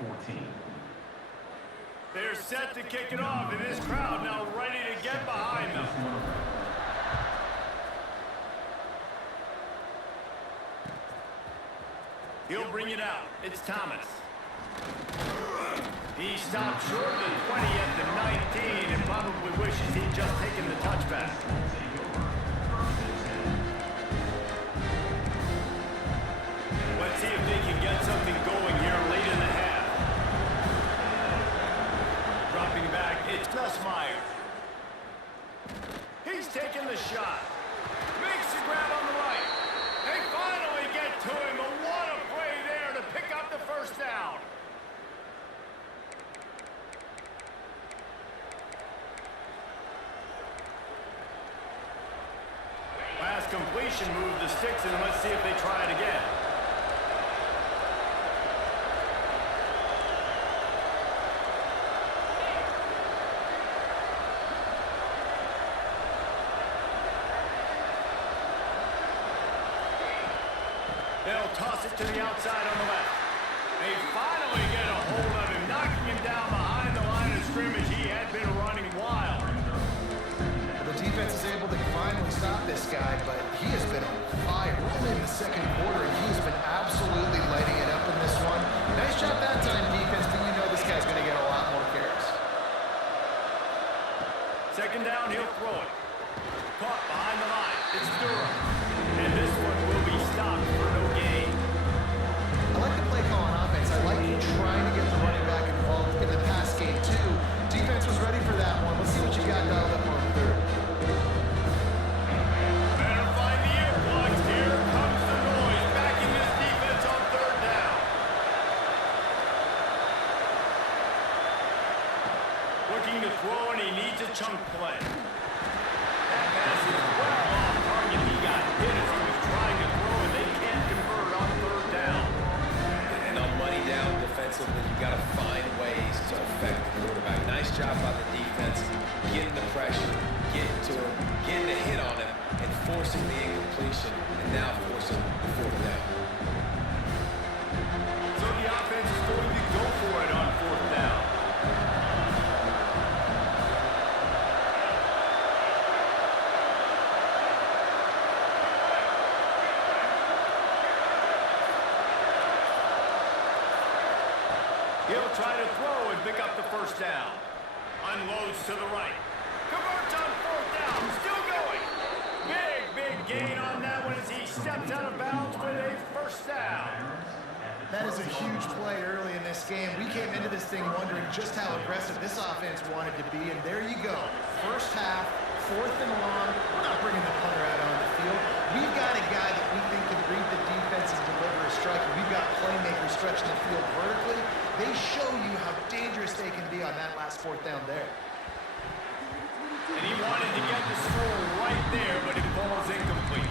14. They're set to kick it off, and this crowd now ready to get behind them. He'll bring it out. It's Thomas. He stopped short of the 20 at the 19 and probably wishes he'd just taken the touchback. Let's see if they can get something going here late in the half. Dropping back, it's Nussmeier. He's taking the shot. Makes the grab on the right. They finally get to him, but what a play there to pick up the first down. Last completion moved the sticks, and let's see if they try it again. They'll toss it to the outside on the left. They finally get a hold of him, knocking him down behind the line of scrimmage. He had been running wild. The defense is able to finally stop this guy, but he has been on fire. We're only in the second quarter, and he has been absolutely lighting it up in this one. Nice job that time, defense, but you know this guy's going to get a lot more carries. Second down, he'll throw it. Caught behind the line. It's Durham. And this one will be stopped for no gain. I like the play call on offense. I like trying to get the running back involved in the pass game, too. Defense was ready for that one. Let's see what you got dialed up on third. Better find the earplugs. Here comes the noise. Backing this defense on third down. Looking to throw, and he needs a chunk play. That pass is well off target. He got hit as he was trying to throw, and they can't convert on third down. And on money down defensively, you got to find ways to affect the quarterback. Nice job by the defense, getting the pressure, getting to him, getting a hit on him, and forcing the incompletion, and now forcing the fourth down. So the offense is going to go for it on fourth down. He'll try to throw and pick up the first down. Unloads to the right. Converts on fourth down. Still going. Big gain on that one as he steps out of bounds with a first down. That is a huge play early in this game. We came into this thing wondering just how aggressive this offense wanted to be, and there you go. First half, fourth and long. We're not bringing the punter out on the field. We've got a guy that we think can read the defense and deliver a strike, and we've got playmakers stretching the field vertically. They show you how dangerous they can be on that last fourth down there. And he wanted to get the score right there, but it falls incomplete.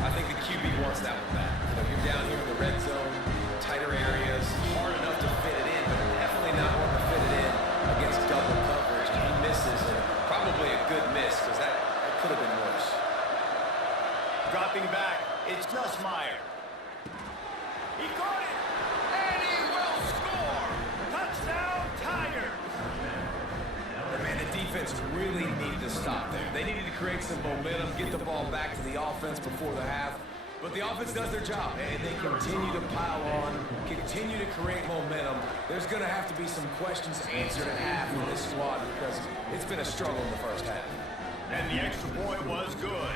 I think the QB wants that one back. You know, you're down here in the red zone, tighter areas, hard enough to fit it in, but definitely not wanting to fit it in against double coverage. And he misses, and probably a good miss, because that could have been worse. Dropping back, it's Nussmeier. He caught it, and he will score. Touchdown, Tigers. Man, the defense really needed to stop there. They needed to create some momentum, get the ball back to the offense before the half. But the offense does their job, and they continue to pile on, continue to create momentum. There's going to have to be some questions answered at half for this squad because it's been a struggle in the first half. And the extra point was good.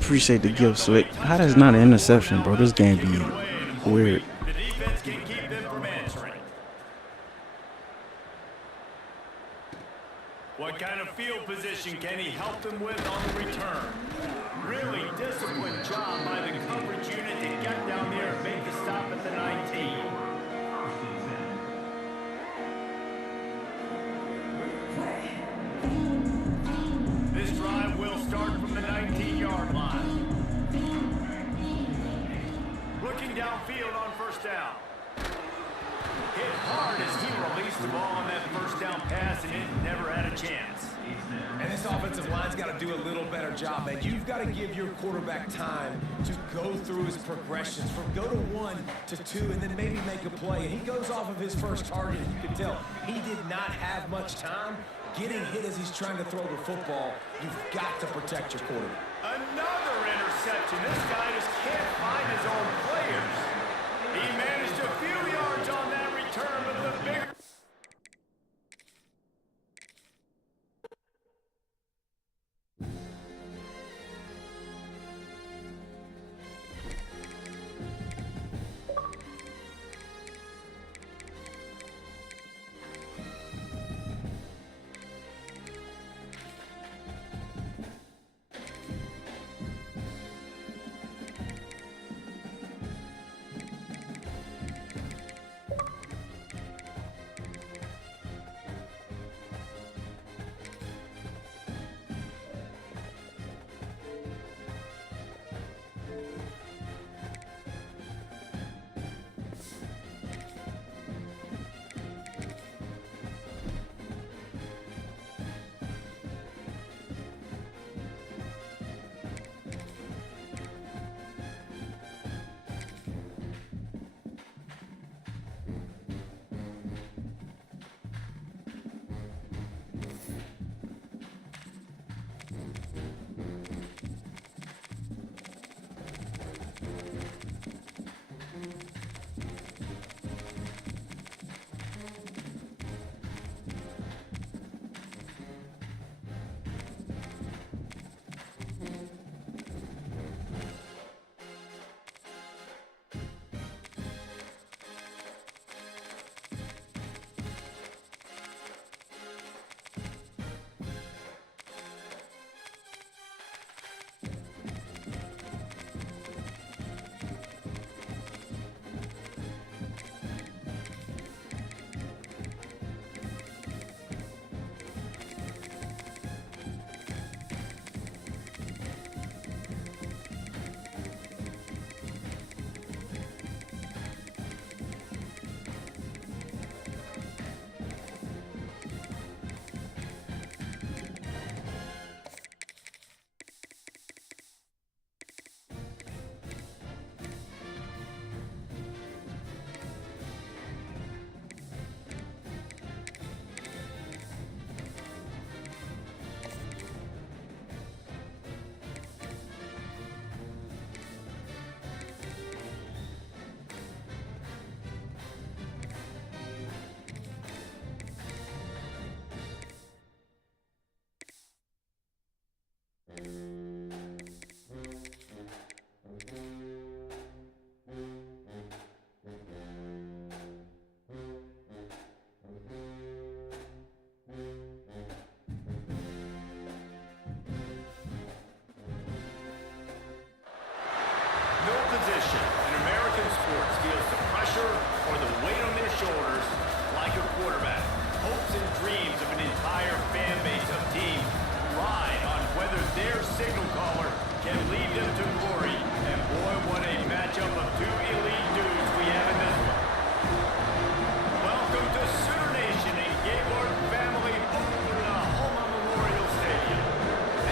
Appreciate the gift, Slick. How that's not an interception, bro? This game be weird. The defense can keep them from answering. What kind of field position can he help them with on the return? Really disciplined job by the coverage unit to get down there and make the stop at the 19. This drive will start from the 19-yard line. Looking downfield on first down. Hit hard as he released the ball on that first down pass, and it never had a chance. And this offensive line's got to do a little better job, man. You've got to give your quarterback time to go through his progressions from go to 1 to 2 and then maybe make a play. And he goes off of his first target, and you can tell he did not have much time getting hit as he's trying to throw the football. You've got to protect your quarterback. Another interception. This guy just can't find his own players. He managed a few yards on that return, but the bigger... position in American sports feels the pressure or the weight on their shoulders like a quarterback. Hopes and dreams of an entire fan base of teams ride on whether their signal caller can lead them to glory. And boy, what a matchup of two elite dudes we have in this one. Welcome to Sooner Nation and Gaylord family over the Homa Memorial Stadium.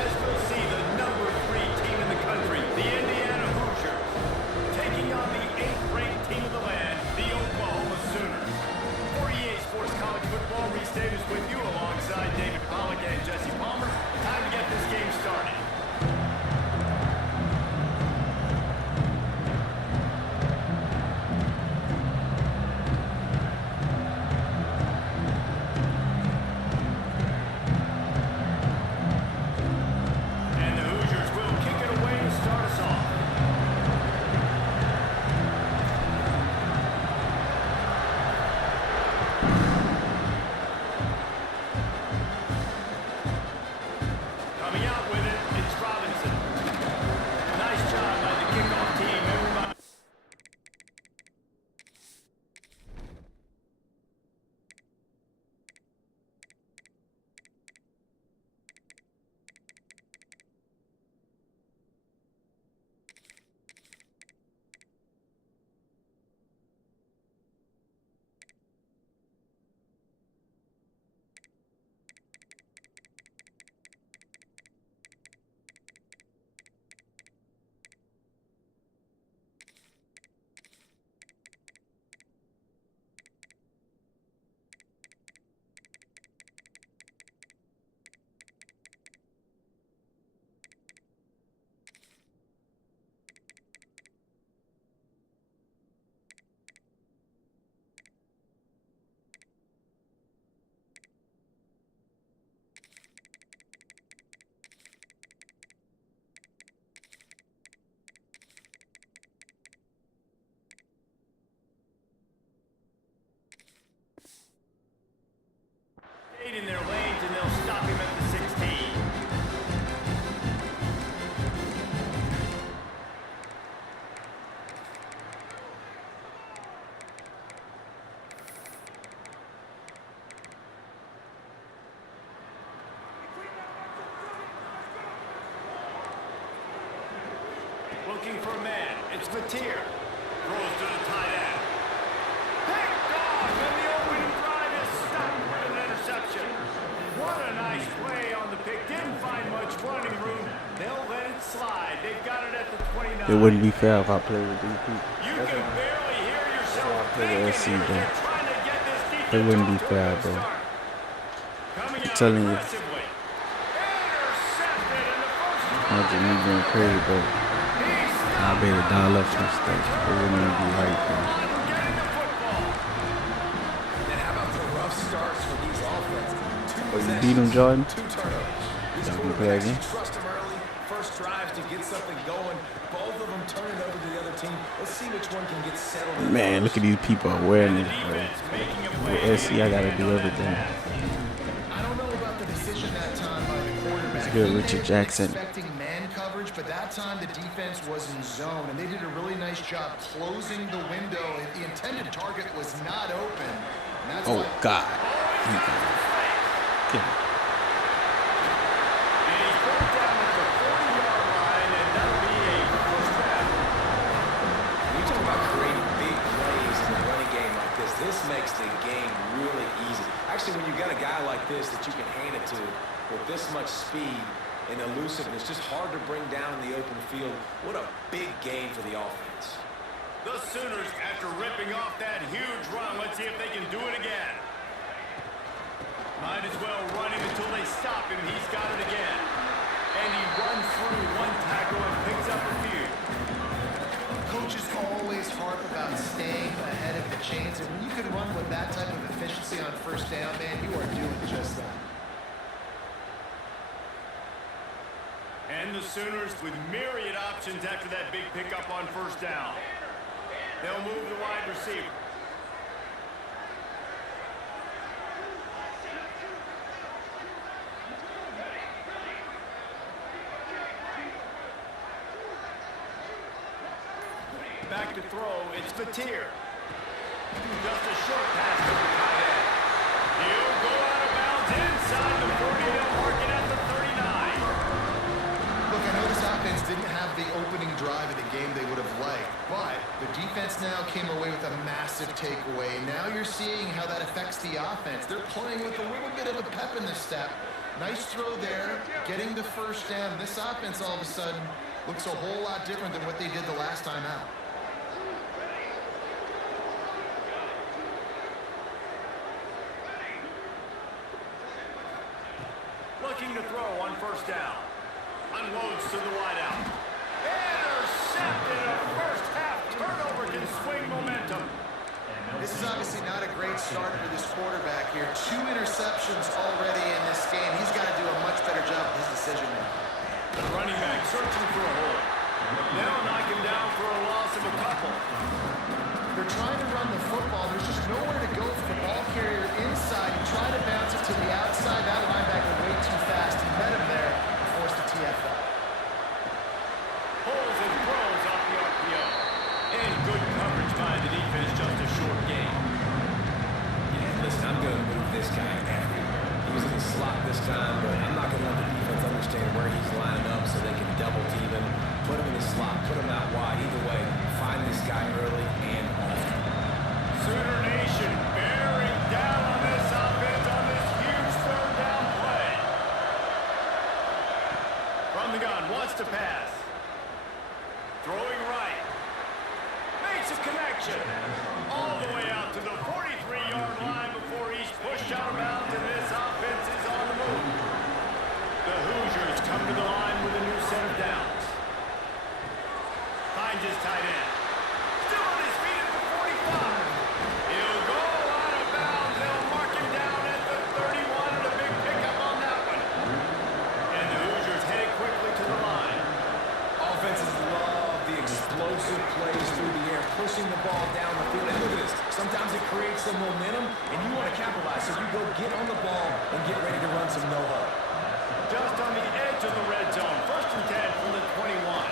As we'll see the number 3 team in the country, the Indiana Hoosiers, taking on the 8th-ranked team of the land, the Oklahoma Sooners. For EA Sports College Football, Reese Davis with you alongside David Pollack and Jesse Palmer. Time to get this game started. looking for a man. It's Mateer. Throws to the tight end. Picked off, and the opening drive is stopped with an interception. What a nice play on the pick. Didn't find much running room. They'll let it slide. They've got it at the 29. It wouldn't be fair if I played with these people. You can barely hear yourself play with SC, thinking here. bro. They're trying to get this defense It wouldn't be off to a fair, good bro. start. Coming out telling you. aggressively. Intercepted in the first Not just me being crazy, but I better dial up some stuff. It wouldn't even be right, bro. getting the football. And how about the rough starts for these offenses? Oh, you beat him, Jordan? 2 turnovers. These Y'all can play quarterbacks, again? you trust them early. First drives to get something going. Both of them turn it over to the other team. Let's see which one can get settled in. Man, look at these people awareness, bro. Defense making a With play. SC, I gotta do everything. I don't know about the decision that time by the quarterback. It's good, He Richard had been Jackson. expecting man coverage, but that time the defense was in zone, and they did a really nice job closing the window. The intended target was not open. And that's Oh, why God. He got it. Get him. And he's brought down at the 40-yard line, and that'll be a first down. When you talk about creating big plays in a running game like this, this makes the game really easy. Actually, when you got a guy like this that you can hand it to with this much speed and elusiveness, just hard to bring down in the open field. What a big game for the offense. The Sooners, after ripping off that huge run, let's see if they can do it again. Might as well run him until they stop him. He's got it again. And he runs through one tackle and picks up a few. coaches always harp about staying ahead of the chains, and when you can run with that type of efficiency on first down, man, you are doing just that. And the Sooners with myriad options after that big pickup on first down. They'll move the wide receiver. Back to throw, it's Mateer. Just a short pass to the tight end. He'll go out of bounds inside the 40. They'll mark it at the 39. Look, I know this offense didn't have the opening drive of the game they would have liked, but the defense now came away with a massive takeaway. Now you're seeing how that affects the offense. They're playing with a little bit of a pep in the step. Nice throw there, getting the first down. This offense all of a sudden looks a whole lot different than what they did the last time out. Looking to throw on first down. Unloads to the wideout. Intercepted. A first half turnover can swing momentum. This is obviously not a great start for this quarterback here. 2 interceptions already in this game. He's got to do a much better job with his decision making. The running back searching for a hole. They'll knock him down for a loss of a couple. They're trying to run the football. There's just nowhere to go for the ball carrier inside. You try to bounce it to the outside. That linebacker way too fast. He met him there and forced the TFL. Pulls and throws off the RPO. And good coverage by the defense, just a short game. Yeah, listen, I'm going to move this guy after. He was in the slot this time, but I'm not going to let the defense understand where he's lining up so they can double team him, put him in the slot, put him out wide. Either way, find this guy early and often. Sooner Nation bearing down on this offense on this huge third down play. From the gun, wants to pass. Throwing right. Makes a connection. All the way out to the 43-yard line before he's pushed out of bounds, and this offense is on the move. The Hoosiers come to the line with a new set of downs. Finds his tight end. Still on his feet at the 45. He'll go out of bounds. They'll mark him down at the 31, and a big pickup on that one. And the Hoosiers head quickly to the line. Offenses love the explosive plays through the air, pushing the ball down the field. And look at this. Sometimes it creates some momentum, and you want to capitalize. So you go get on the ball and get ready to run some no-huddle. Just on the edge of the red zone. 1st and 10 from the 21.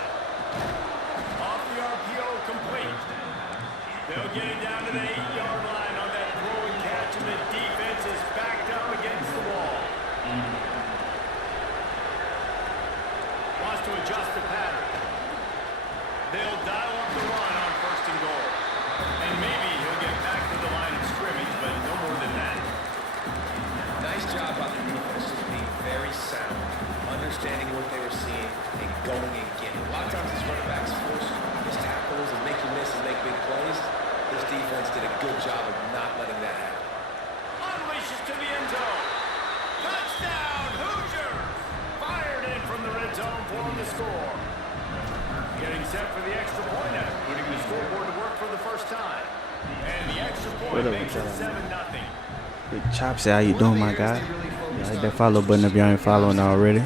Off the RPO, complete. They'll get it down to the 8-yard line on that throwing catch, and the defense is backed up against the wall. Wants to adjust the pattern. going and get it. A lot of times these running backs force his tackles and make you miss and make big plays. This defense did a good job of not letting that happen. Unleashes to the end zone. Touchdown, Hoosiers! Fired in from the red zone for the score. Getting set for the extra point now, putting the scoreboard to work for the first time. And the extra point makes it 7-0. Big Chopsy, how you doing, my guy? Yeah, hit that follow button if y'all ain't following already.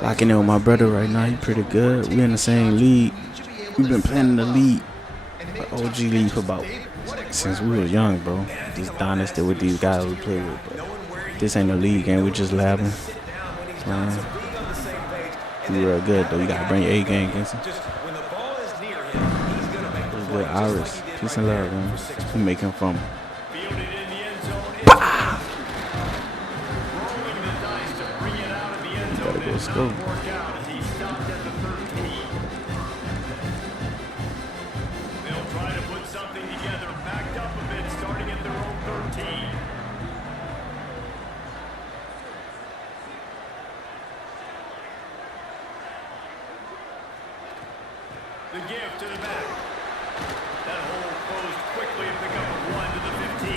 Locking in with my brother right now. He pretty good. We in the same league. We've been playing in the league, the OG league, for about since we was young, bro. This dynasty with these guys we play with, but this ain't a league game. We just laughing. We real good though. You gotta bring your A game against him. What's good, Iris? Peace and love, man. We make him from. Fielded in the end zone. Rolling the dice to bring it out of the end zone. Better go Did score. not work out as he stopped at the 13. They'll try to put something together, backed up a bit, starting at their own 13. The give to the back. That hole closed quickly and pick up a 1 to the 15.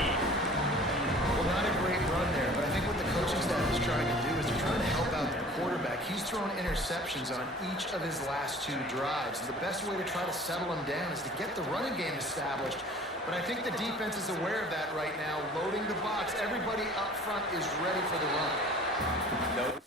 Well, not a great run there, but I think what the coaching staff is trying to do is they're trying to help out their quarterback. He's thrown interceptions on each of his last 2 drives. The best way to try to settle him down is to get the running game established. But I think the defense is aware of that right now, loading the box. Everybody up front is ready for the run. Nope.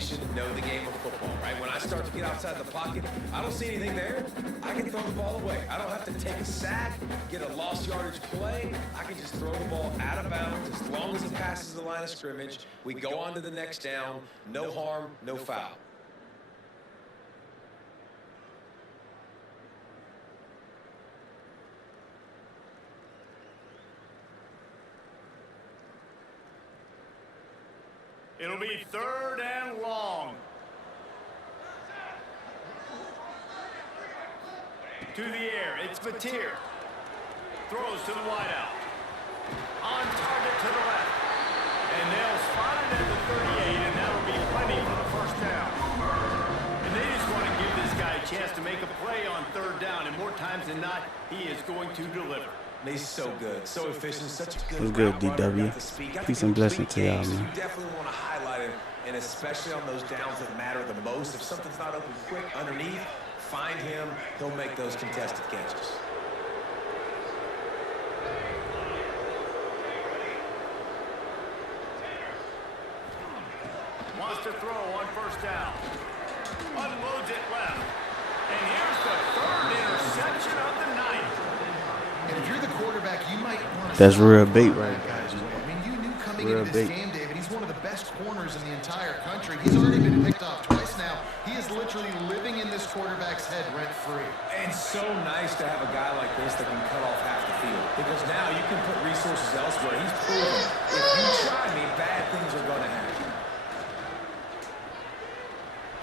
information, know the game of football, right? When I start to get outside the pocket, I don't see anything there. I can throw the ball away. I don't have to take a sack, get a lost yardage play. I can just throw the ball out of bounds as long as it passes the line of scrimmage. We go on to the next down. No harm, no foul. It'll be 3rd and long. To the air, it's Vatier. Throws to the wideout. On target to the left. And they'll spot it at the 38, and that'll be plenty for the 1st down. And they just want to give this guy a chance to make a play on 3rd down, and more times than not, he is going to deliver. He's so good, so efficient, such a good. What's good, DW? Peace and blessing to y'all, man. You definitely want to highlight him, and especially on those downs that matter the most. If something's not open quick underneath, find him. He'll make those contested catches. Wants to throw on 1st down. Unloads it left. And here's the 3rd interception of the night. And if you're the quarterback, you might want to. That's real bait right there. Guys, I mean, you knew coming Real into this bait. game, David, he's one of the best corners in the entire country. He's already been picked off twice now. He is literally living in this quarterback's head rent-free. And so nice to have a guy like this that can cut off half the field. Because now you can put resources elsewhere. He's proven if you try me, bad things are going to happen.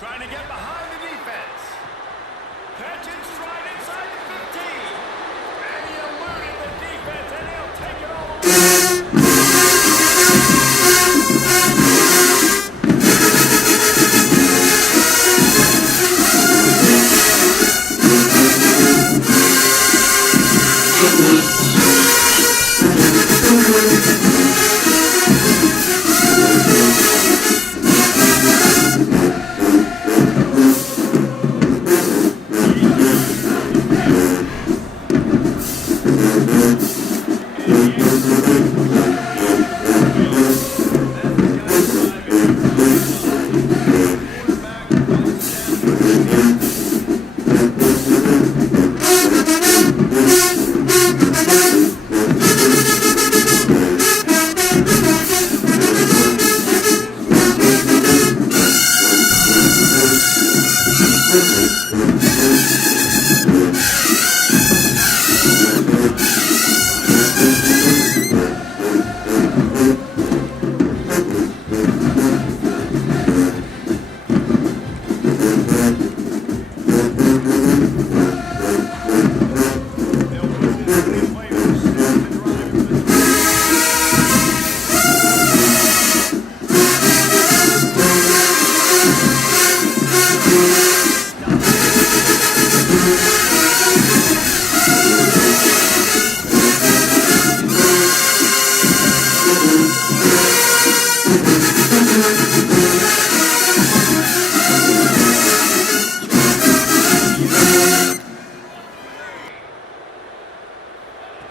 Trying to get behind the defense. Catch and stride inside the 15. And he eluded the defense, and he'll take it all away.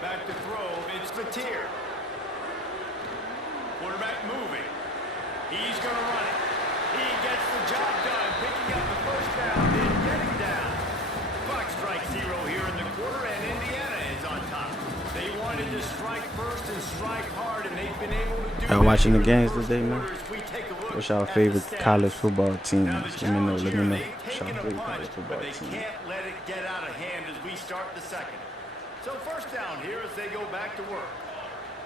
Back to throw, it's Vatier. Quarterback moving. He's going to run it. He gets the job done, picking up the 1st down and getting down. Clock strikes 0 here in the quarter, and Indiana is on top. They wanted to strike first and strike hard, and they've been able to do Y'all that. watching the games today, man? We take a look What's y'all at favorite the stats. college football team? Now, the Let me know. challenge Let me here, know. they've What's y'all taken a favorite punch, college football but they team? can't let it get out of hand as we start the 2nd. So 1st down here as they go back to work.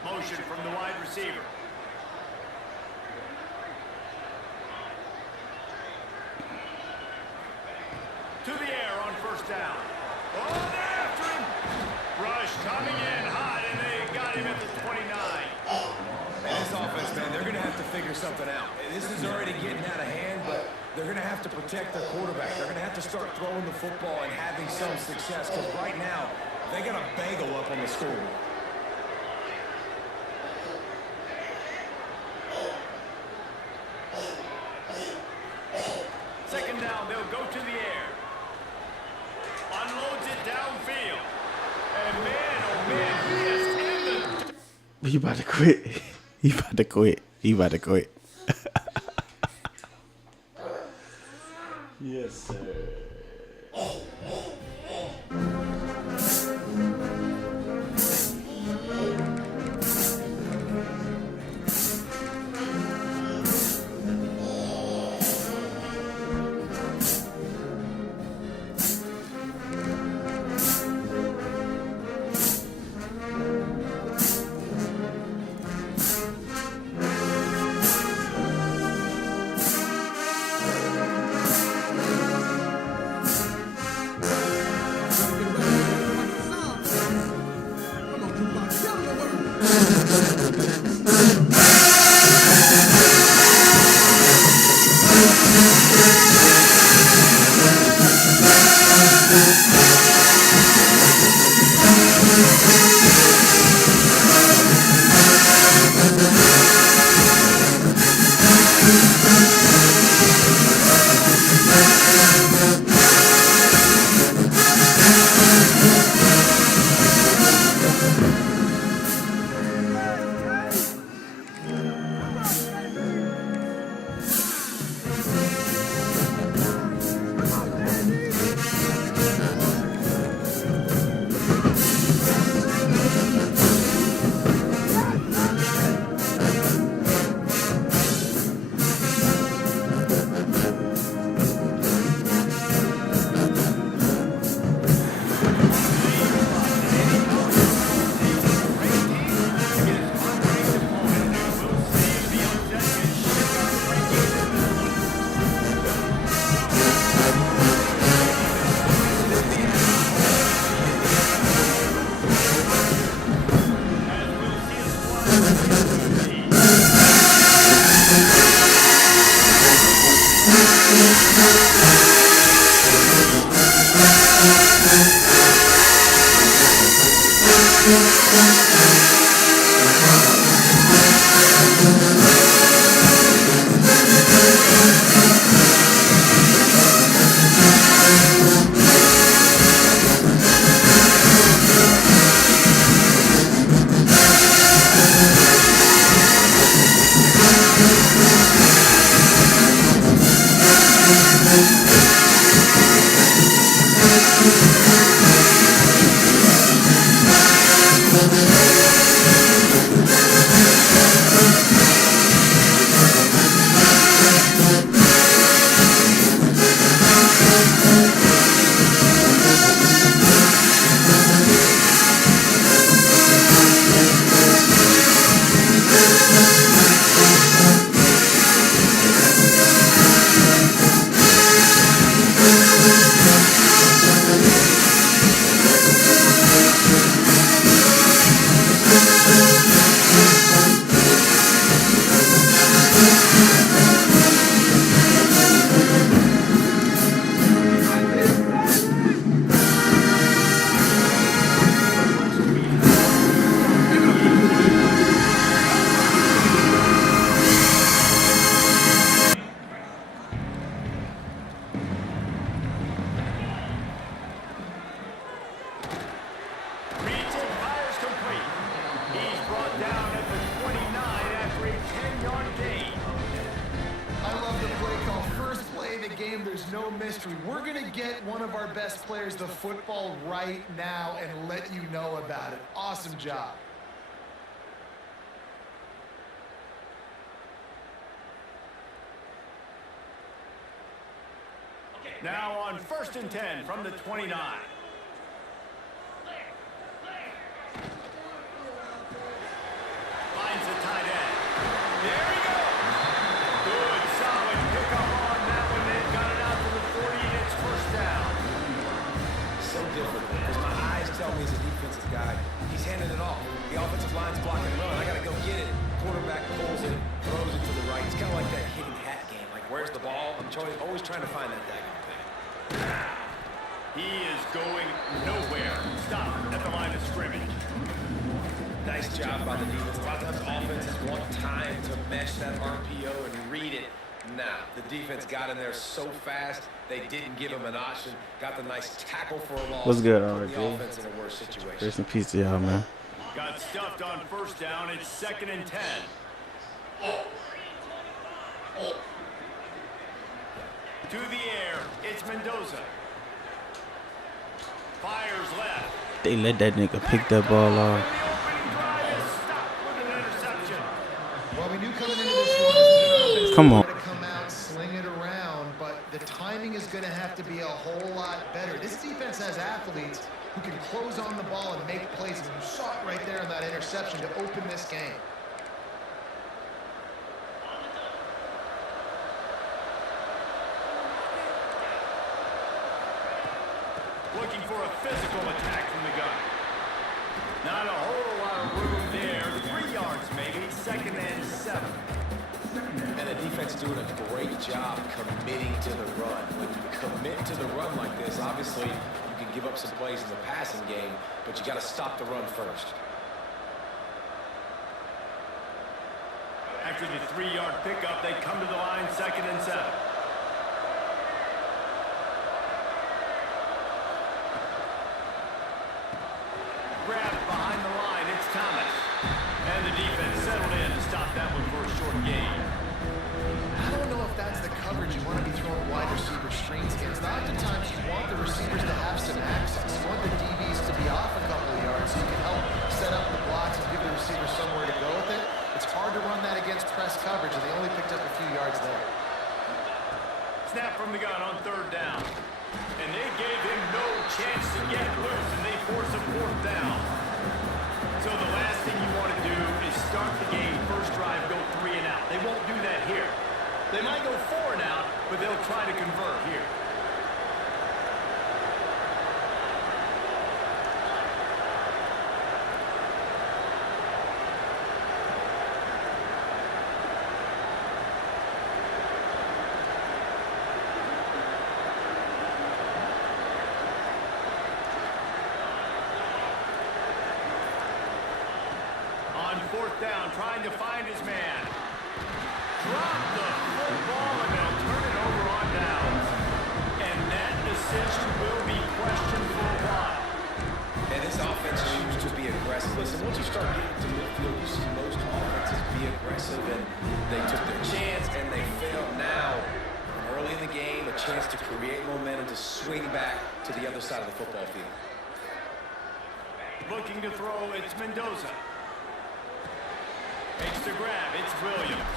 Motion from the wide receiver. To the air on 1st down. Oh, they're after him. Rush coming in hot, and they got him at the 29. And this offense, man, they're going to have to figure something out. And this is already getting out of hand, but they're going to have to protect their quarterback. They're going to have to start throwing the football and having some success, because right now, they got a bagel up on the scoreboard. Second down, they'll go to the air. Unloads it downfield. And man, oh man, he is in the... He about to quit. He about to quit. He about to quit. Yes, sir. No mystery. We're going to get one of our best players the football right now and let you know about it. Awesome job. Now on 1st and 10 from the 29. Finds the tight end. There he goes. Good, solid pickup on that one. They've got it out to the 40, and it's 1st down. So different, because my eyes tell me as a defensive guy, he's handing it off. The offensive line's blocking run. I got to go get it. Quarterback pulls it, throws it to the right. It's kind of like that hidden hat game. Like, where's the ball? I'm always trying to find that daggone thing. He is going nowhere. Stop at the line of scrimmage. Nice job by the defense. A lot of times offenses want time to mesh that RPO and read it. Nah, the defense got in there so fast, they didn't give him an option. Got the nice tackle for a loss. What's good, the RJ? offense in a worse situation. Rest in peace to y'all, man. Got stuffed on 1st down. It's 2nd and 10. To the air. it's Mendoza. Fires left. They let that nigga pick that ball off. And the opening drive is stopped with an interception. Well, we knew coming into this one, this is an offense Come that on. wanted to come out, sling it around, but the timing is going to have to be a whole lot better. This defense has athletes who can close on the ball and make plays, and you saw it right there in that interception to open this game. Looking for a physical attack from the gun. Not a whole lot of room there. 3 yards maybe. 2nd and 7. And the defense doing a great job committing to the run. When you commit to the run like this, obviously you can give up some plays in the passing game, but you got to stop the run first. After the 3-yard pickup, they come to the line, 2nd and 7. Grabbed behind the line, it's Thomas. And the defense settled in to stop that one for a short gain. I don't know if that's the coverage you want to be throwing wide receiver screens against. Oftentimes, you want the receivers to have some access. You want the DBs to be off a couple of yards so you can help set up the blocks and give the receiver somewhere to go with it. It's hard to run that against press coverage, and they only picked up a few yards there. Snap from the gun on 3rd down. And they gave him no chance to get loose, and they force a 4th down. So the last thing you want to do is start the game, first drive, go 3 and out. They won't do that here. They might go 4 and out, but they'll try to convert here. On 4th down, trying to find his man. Drop the football, and they'll turn it over on downs. And that decision will be questioned for a while. And this offense used to be aggressive. Listen, once you start getting to midfield, you see most offenses be aggressive, and they took their chance, and they failed now. Early in the game, a chance to create momentum, to swing back to the other side of the football field. Looking to throw, it's Mendoza. Makes the grab, it's Williams.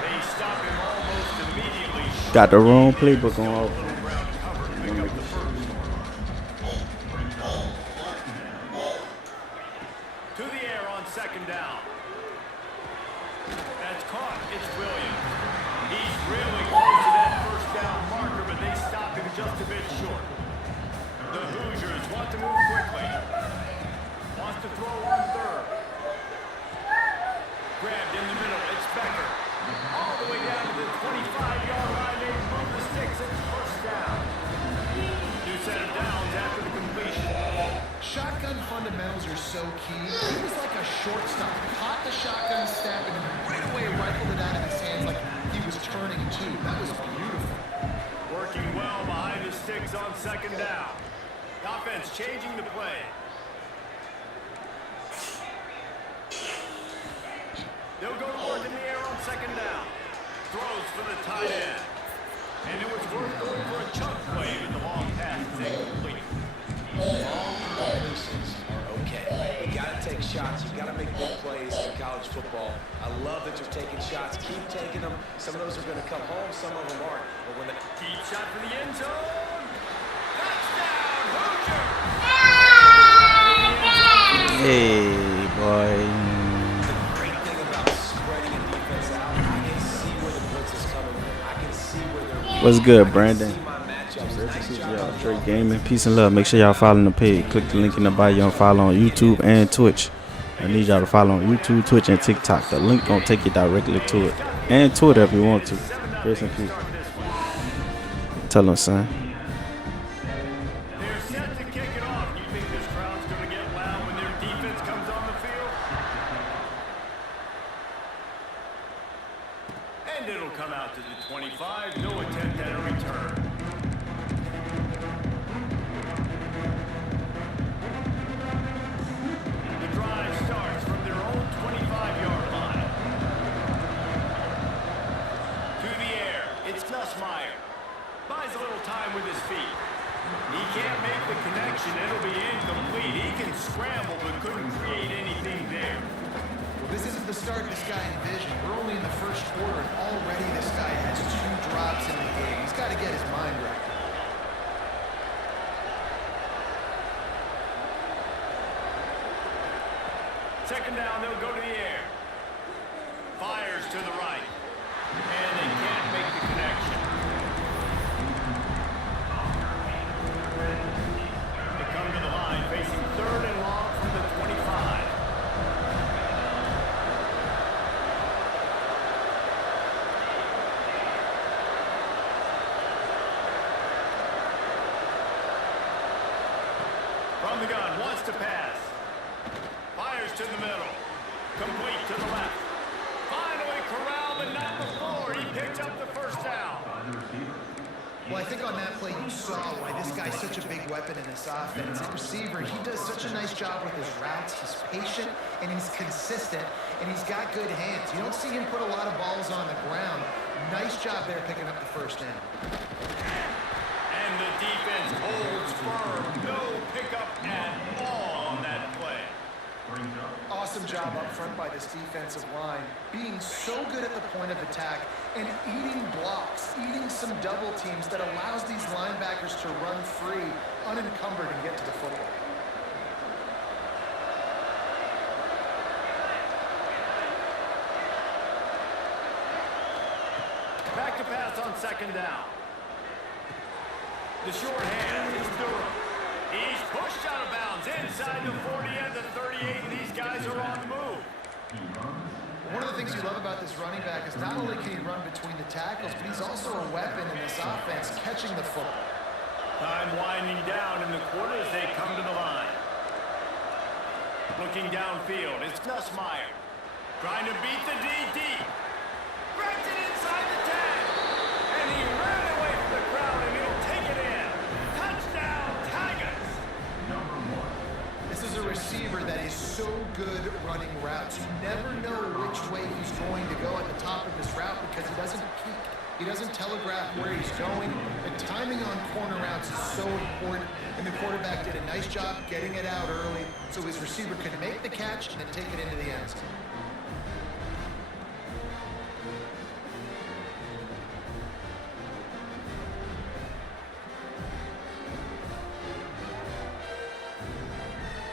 They stop him almost immediately. Got the wrong playbook on all. Ground cover to pick up the first. To the air on 2nd down. That's caught, it's Williams. He's really close to that 1st down marker, but they stop him just a bit short. The Hoosiers want to move quickly. Wants to throw on 3rd. Grabbed in the middle, it's Becker. All the way down to the 25-yard line, they move the sticks, it's 1st down. New set of downs after the completion. Shotgun fundamentals are so key. He was like a shortstop. Caught the shotgun snap and right away rifled it out of his hands like he was turning too. That was beautiful. Working well behind the sticks on 2nd down. Offense changing the play. They'll go to work in the air on 2nd down. Throws for the tight end. And it was worth going for a chunk play, but the long pass is incomplete. Long completions are okay. You got to take shots. You got to make big plays in college football. I love that you're taking shots. Keep taking them. Some of those are going to come home. Some of them aren't. But when they Deep shot for the end zone. Touchdown, Hoosiers! Hey, boy. great thing about spreading a defense out, I can see where the blitz is coming from. I can see where they're What's good, Brandon? see my matchups. Nice job. Y'all, Trey Gaming. Peace and love. Make sure y'all following the page. Click the link in the bio and follow on YouTube and Twitch. I need y'all to follow on YouTube, Twitch, and TikTok. The link gonna take you directly to it. And Twitter if you want to. Grace and peace. Tell them, son. They're set to kick it off. You think this crowd's going to get loud when their defense comes on the field? And it'll come out to the 25. No attempt at a return. The drive starts from their own 25-yard line. To the air, it's Nussmeier. Buys a little time with his feet. He can't make the connection. It'll be incomplete. He can scramble, but couldn't create anything there. Well, this isn't the start this guy envisioned. We're only in the first quarter, and already this guy has 2 drops in the game. He's got to get his mind right. Second down, they'll go to the air. Fires to the right. And they can't make the connection. They come to the line, facing 3rd and long from the 25. From the gun, wants to pass. Fires to the middle. Complete to the left. Finally corralled, but not before. He picked up the first down. Well, I think on that play you saw why this guy's such a big weapon in this offense. At receiver, he does such a nice job with his routes. He's patient, and he's consistent, and he's got good hands. You don't see him put a lot of balls on the ground. Nice job there picking up the first down. And the defense holds firm. No pickup at all on that play. Awesome job up front by this defensive line, being so good at the point of attack and eating blocks, eating some double teams that allows these linebackers to run free, unencumbered, and get to the football. Back to pass on second down. The short hand is Durham. He's pushed out of bounds inside the 40 and the 38, and these guys are on the move. One of the things you love about this running back is not only can he run between the tackles, but he's also a weapon in this offense, catching the football. Time winding down in the quarter as they come to the line. Looking downfield, it's Nussmeier. Trying to beat the DD. Breaks it inside the 10. And he ran away from the crowd, and he'll take it in. Touchdown, Tigers! This is a receiver that is so good running routes. You never know which way he's going to go at the top of this route because he doesn't peek. He doesn't telegraph where he's going. The timing on corner routes is so important, and the quarterback did a nice job getting it out early so his receiver could make the catch and then take it into the end zone.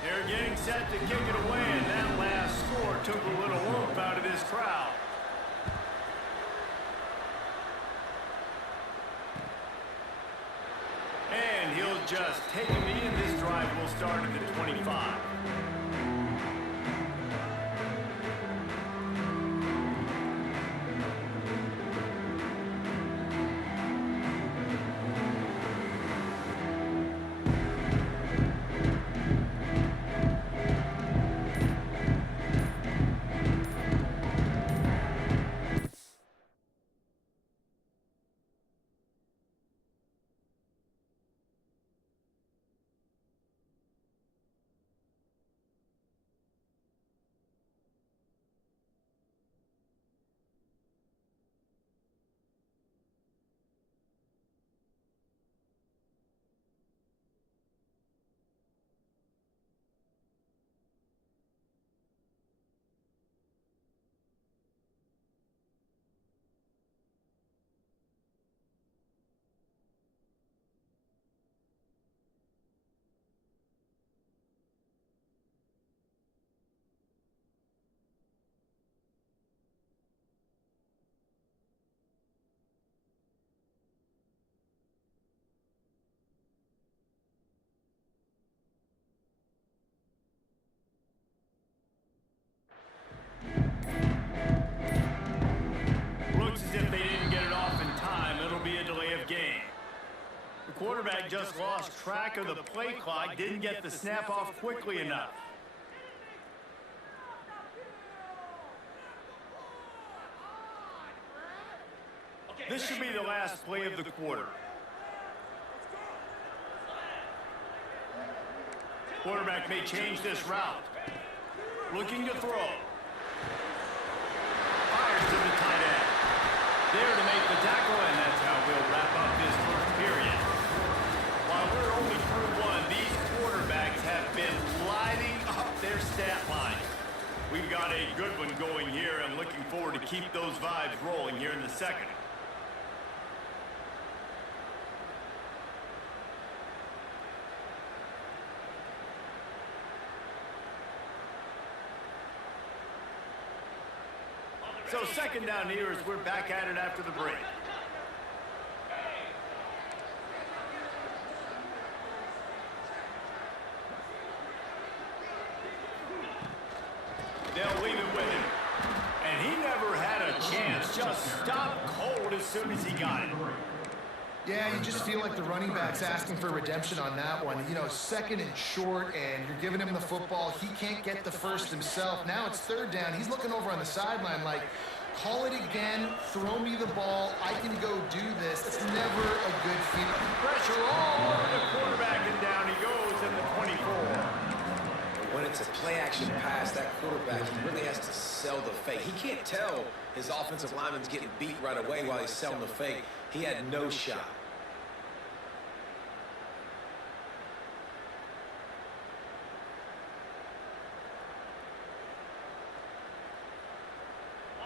They're getting set to kick it away, and that last score took a little oomph out of this crowd. And he'll just take him in. This drive will start at the 25. The quarterback just lost track of the play clock, didn't get the snap off quickly enough. This should be the last play of the quarter. Quarterback may change this route. Looking to throw. Fires to the tight end. There to make the tackle, and that's how we'll wrap up this first got a good one going here. I'm looking forward to keep those vibes rolling here in the second. So second down here as we're back at it after the break. They'll leave it with him. And he never had a chance. Just stopped cold as soon as he got it. Yeah, you just feel like the running back's asking for redemption on that one. You know, second and short, and you're giving him the football. He can't get the first himself. Now it's third down. He's looking over on the sideline like, call it again, throw me the ball, I can go do this. It's never a good feeling. Pressure all over the quarterback, and down he goes in the 24. When it's a play-action pass, that quarterback, he really has to sell the fake. He can't tell his offensive lineman's getting beat right away while he's selling the fake. He had no shot.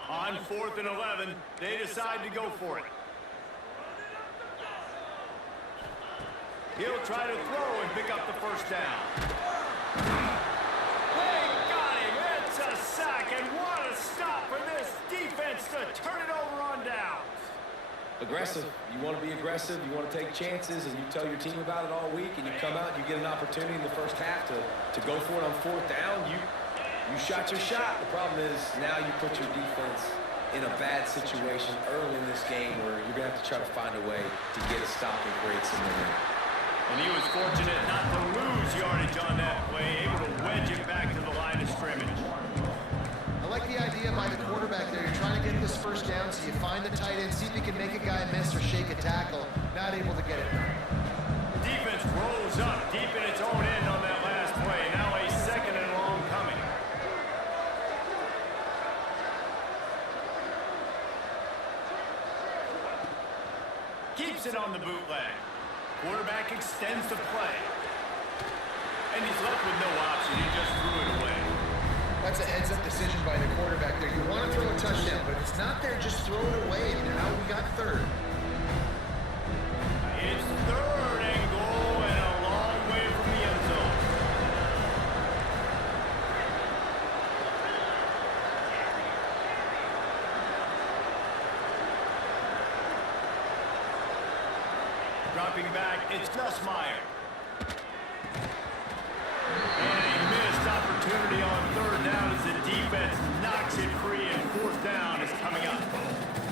On 4th and 11, they decide to go for it. He'll try to throw and pick up the first down. They got him. It's a sack, and what a stop for this defense to turn it over on downs. Aggressive. You want to be aggressive. You want to take chances, and you tell your team about it all week, and you come out and you get an opportunity in the first half to go for it on 4th down. You shot your shot. The problem is now you put your defense in a bad situation early in this game where you're going to have to try to find a way to get a stop and create some momentum. And he was fortunate not to lose yardage on that play, able to wedge it back to the line of scrimmage. I like the idea by the quarterback there. You're trying to get this first down, so you find the tight end, see if you can make a guy miss or shake a tackle. Not able to get it done. Defense rolls up deep in its own end on that last play. Now a second and long coming. Keeps it on the bootleg. Quarterback extends the play. And he's left with no option. He just threw it away. That's a heads-up decision by the quarterback there. You want to throw a touchdown, but if it's not there, just throw it away. And now we got third. It's third and goal and a long way from the end zone. Dropping back, it's Nussmeier. And a missed opportunity on third down as the defense knocks it free, and 4th down is coming up.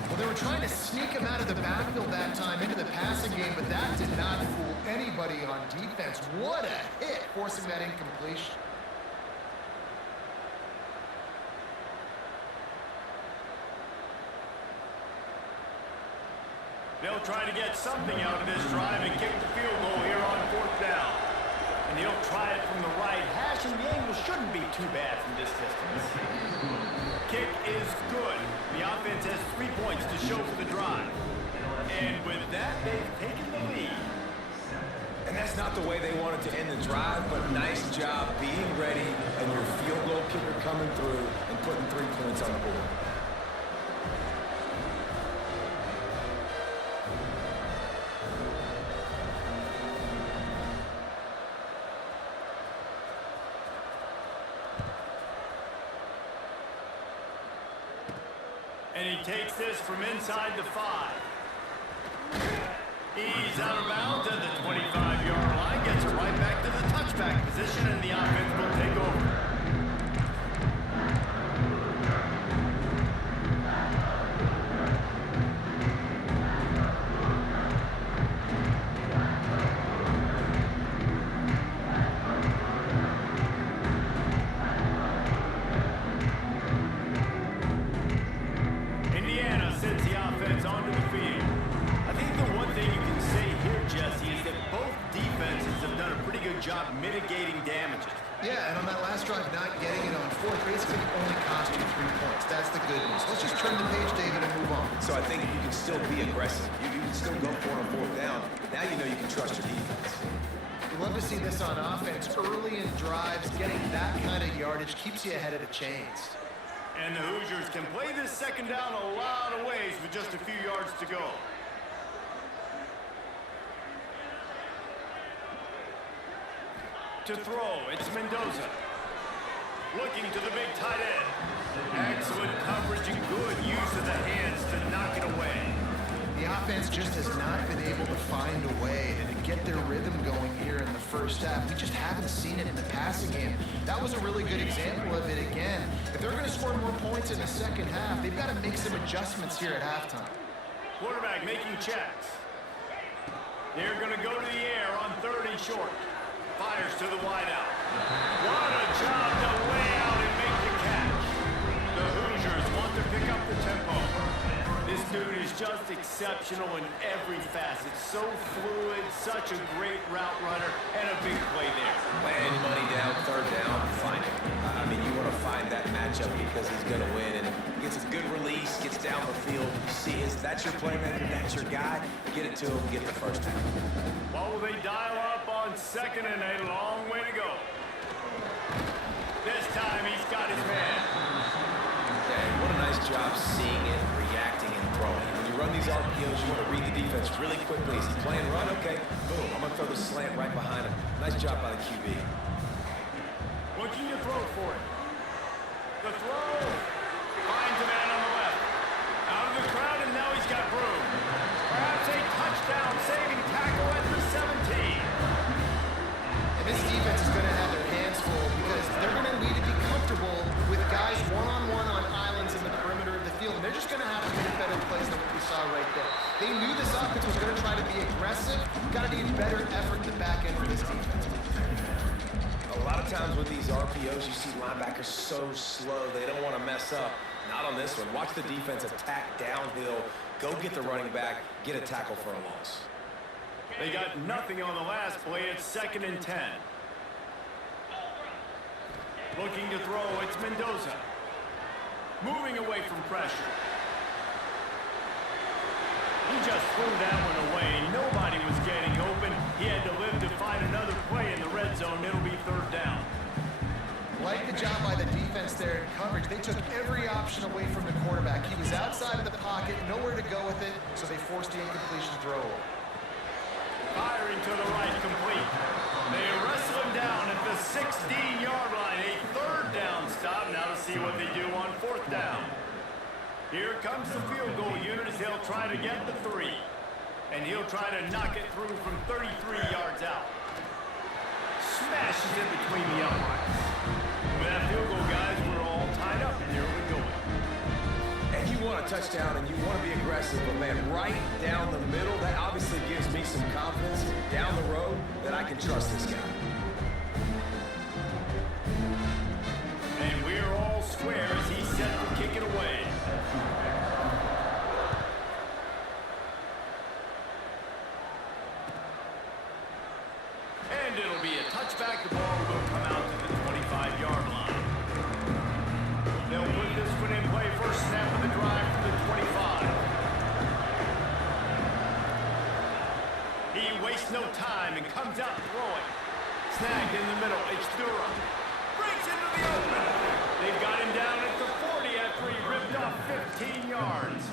Well, they were trying to sneak him out of the backfield that time into the passing game, but that did not fool anybody on defense. What a hit, forcing that incompletion. They'll try to get something out of this drive and kick the field goal here on 4th down. And he'll try it from the right hash, and the angle shouldn't be too bad from this distance. Kick is good. The offense has 3 points to show for the drive. And with that, they've taken the lead. And that's not the way they wanted to end the drive, but nice job being ready and your field goal kicker coming through and putting 3 points on the board. And he takes this from inside the 5. He's out of bounds at the 25-yard line, gets it right back to the touchback position, and the offense will take over. Onto the field. I think the one thing you can say here, Jesse, is that both defenses have done a pretty good job mitigating damages. Yeah, and on that last drive, not getting it on 4th basically only cost you 3 points. That's the good news. Let's just turn the page, David, and move on. So I think you can still be aggressive. You can still go for it on 4th down. Now you know you can trust your defense. We love to see this on offense. Early in drives, getting that kind of yardage keeps you ahead of the chains. And the Hoosiers can play this second down a lot of ways with just a few yards to go. To throw, it's Mendoza. Looking to the big tight end. Excellent coverage and good use of the hands to knock it away. The offense just has not been able to find a way to get their rhythm going here in the first half. We just haven't seen it in the passing game. That was a really good example of it again. If they're going to score more points in the second half, they've got to make some adjustments here at halftime. Quarterback making checks. They're going to go to the air on 3rd and short. Fires to the wideout. What a job to lay out and make the catch. The Hoosiers want to pick up the tempo. This dude is just exceptional in every facet. So fluid, such a great route runner, and a big play there. Laying money down, 3rd down, find it. I mean, you want to find that matchup because he's going to win, and gets a good release, gets down the field. You see, that's your playmaker, that's your guy. Get it to him, get the first down. What will they dial up on 2nd and a long way to go? This time he's got his man. Dang, what a nice job seeing it, reacting, and throwing. When you run these RPOs, you want to read the defense really quickly. Is he playing run? Okay, boom. I'm going to throw the slant right behind him. Nice job by the QB. Looking to throw for it. The throw. Finds a man on the left. Out of the crowd, and now he's got room. Perhaps a touchdown saving tackle at the 17. And this defense is going to have their hands full because they're going to need to be comfortable with guys one-on-one on islands in the perimeter of the field. And they're just going to have to make better plays than what we saw right there. They knew this offense was going to try to be aggressive. Got to need better effort in the back end for this defense. A lot of times with these RPOs, you see linebackers so slow, they don't want to mess up. Not on this one. Watch the defense attack downhill, go get the running back, get a tackle for a loss. They got nothing on the last play. It's 2nd and 10. Looking to throw, it's Mendoza. Moving away from pressure. He just threw that one away. Nobody was getting open. He had to live to find another play in the red zone. It'll be 3rd down. Like the job by the defense there in coverage. They took every option away from the quarterback. He was outside of the pocket, nowhere to go with it, so they forced the incompletion throw. Firing to the right, complete. They wrestle him down at the 16-yard line. A 3rd down stop. Now to see what they do on 4th down. Here comes the field goal unit as they'll try to get the 3. And he'll try to knock it through from 33 yards out. Smashes it between the uprights. With that field goal, guys, we're all tied up, and here we go. And you want a touchdown and you want to be aggressive, but man, right down the middle, that obviously gives me some confidence down the road that I can trust this guy. And we're all square as he's set to kick it away. And it'll be a touchback. The ball will come out to the 25-yard line. They'll put this one in play. First snap of the drive from the 25. He wastes no time and comes out throwing. Snagged in the middle. It's Durham. Breaks into the open. They've got him down at the 40 after he ripped off 15 yards.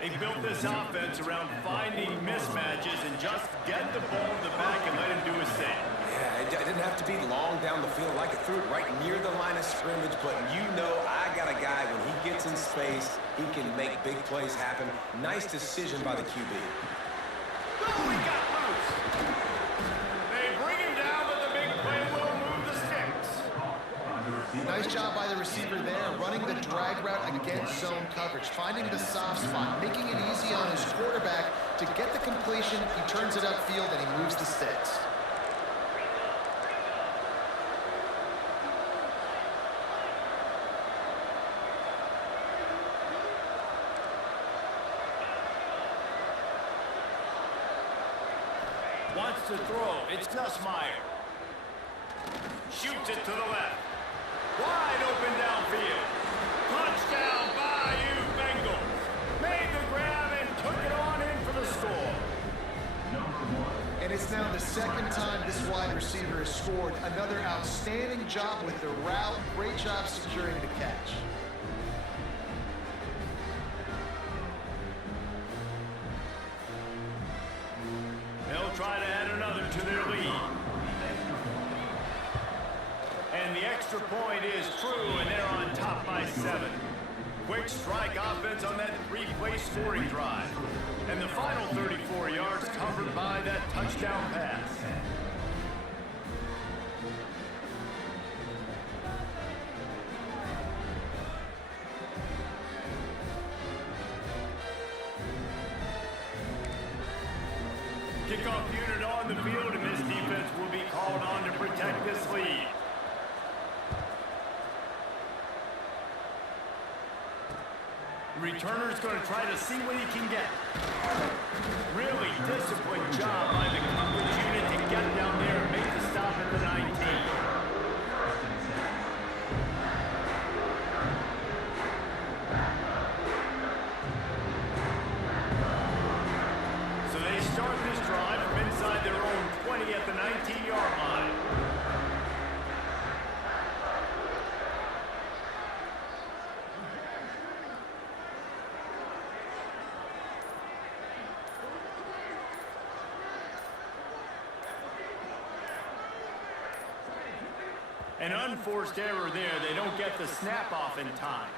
They built this offense around finding mismatches and just get the ball to the back and let him do his thing. Yeah, it didn't have to be long down the field. Like it threw it right near the line of scrimmage, but you know I got a guy, when he gets in space, he can make big plays happen. Nice decision by the QB. Oh, he got loose. They bring him down, but the big play will move the sticks. Nice job by the receiver there, running the drag route against zone coverage, finding the soft spot, making it easy on his quarterback to get the completion. He turns it upfield and he moves the sticks. Wants to throw. It's Nussmeier. Shoots it to the left. Wide open downfield. Touchdown, Bayou Bengals. Made the grab and took it on in for the score. And And it's now the second time this wide receiver has scored. Another outstanding job with the route. Great job securing the catch. They'll try to add another to their lead. And the extra point is true, and they're on top by 7. Quick strike offense on that 3-play scoring drive. And the final 34 yards covered by that touchdown pass. Kickoff unit on the field, and this defense will be called on to protect this lead. Returner's going to try to see what he can get. Really disciplined job by the coverage unit to get down there and make the stop at the 19. So they start this drive from inside their own 20 at the 19-yard line. An unforced error there. They don't get the snap off in time.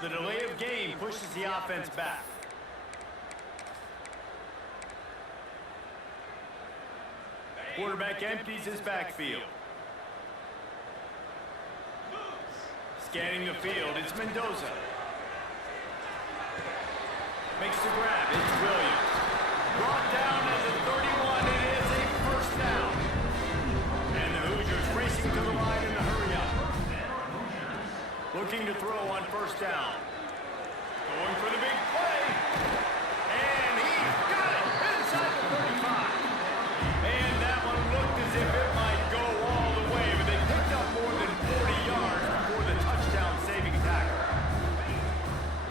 The delay of game pushes the offense back. Quarterback empties his backfield. Scanning the field, it's Mendoza. Makes the grab, it's Williams. Brought down at the 31, it is a first down. And the Hoosiers racing to the line in a hurry up. Looking to throw on first down. Going for the big play. And he's got it inside the 35. Man, that one looked as if it might go all the way, but they picked up more than 40 yards before the touchdown-saving tackle.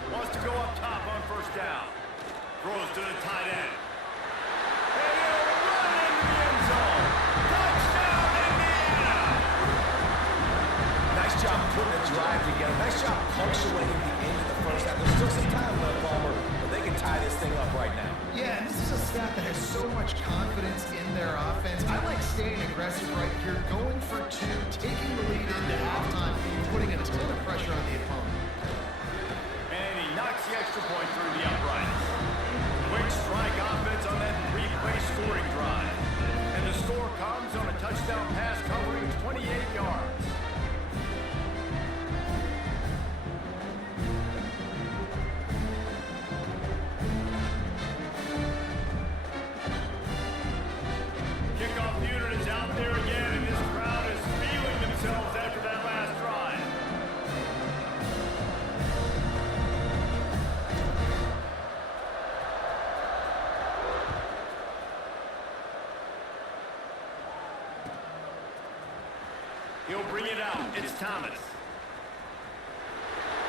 Wants to go up top on first down. Throws to the tight end. And he'll run into the end zone. Touchdown, Indiana! Nice job putting the drive together. Nice job punctuating the end of the first half. There's still some time left, Palmer, but they can tie this thing up right now. Yeah, and this is a staff that has so much confidence in their offense. I like staying aggressive right here, going for 2, taking the lead into halftime, putting a ton of pressure on the opponent. And he knocks the extra point through the uprights. Quick strike offense on that 3-play scoring drive. And the score comes on a touchdown pass covering 28 yards. Kickoff unit is out there again, and this crowd is feeling themselves after that last drive. He'll bring it out. It's Thomas.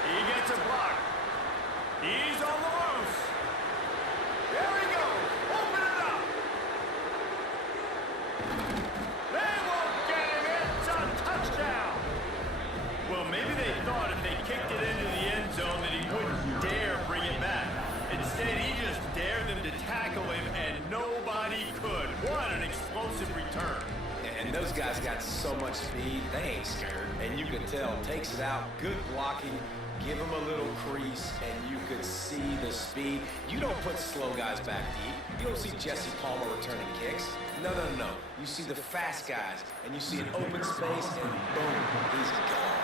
He gets a block. He's on the loose. There he goes. Open it up. They won't get him. It's a touchdown. Well, maybe they thought if they kicked it into the end zone that he wouldn't dare bring it back. Instead, he just dared them to tackle him, and nobody could. What an explosive return. And those guys got so much speed, they ain't scared. And you could tell, takes it out, good blocking, give him a little crease, and you could see the speed. You don't put slow guys back deep. You don't see Jesse Palmer returning kicks. No. You see the fast guys, and you see an open space, and boom, he's gone.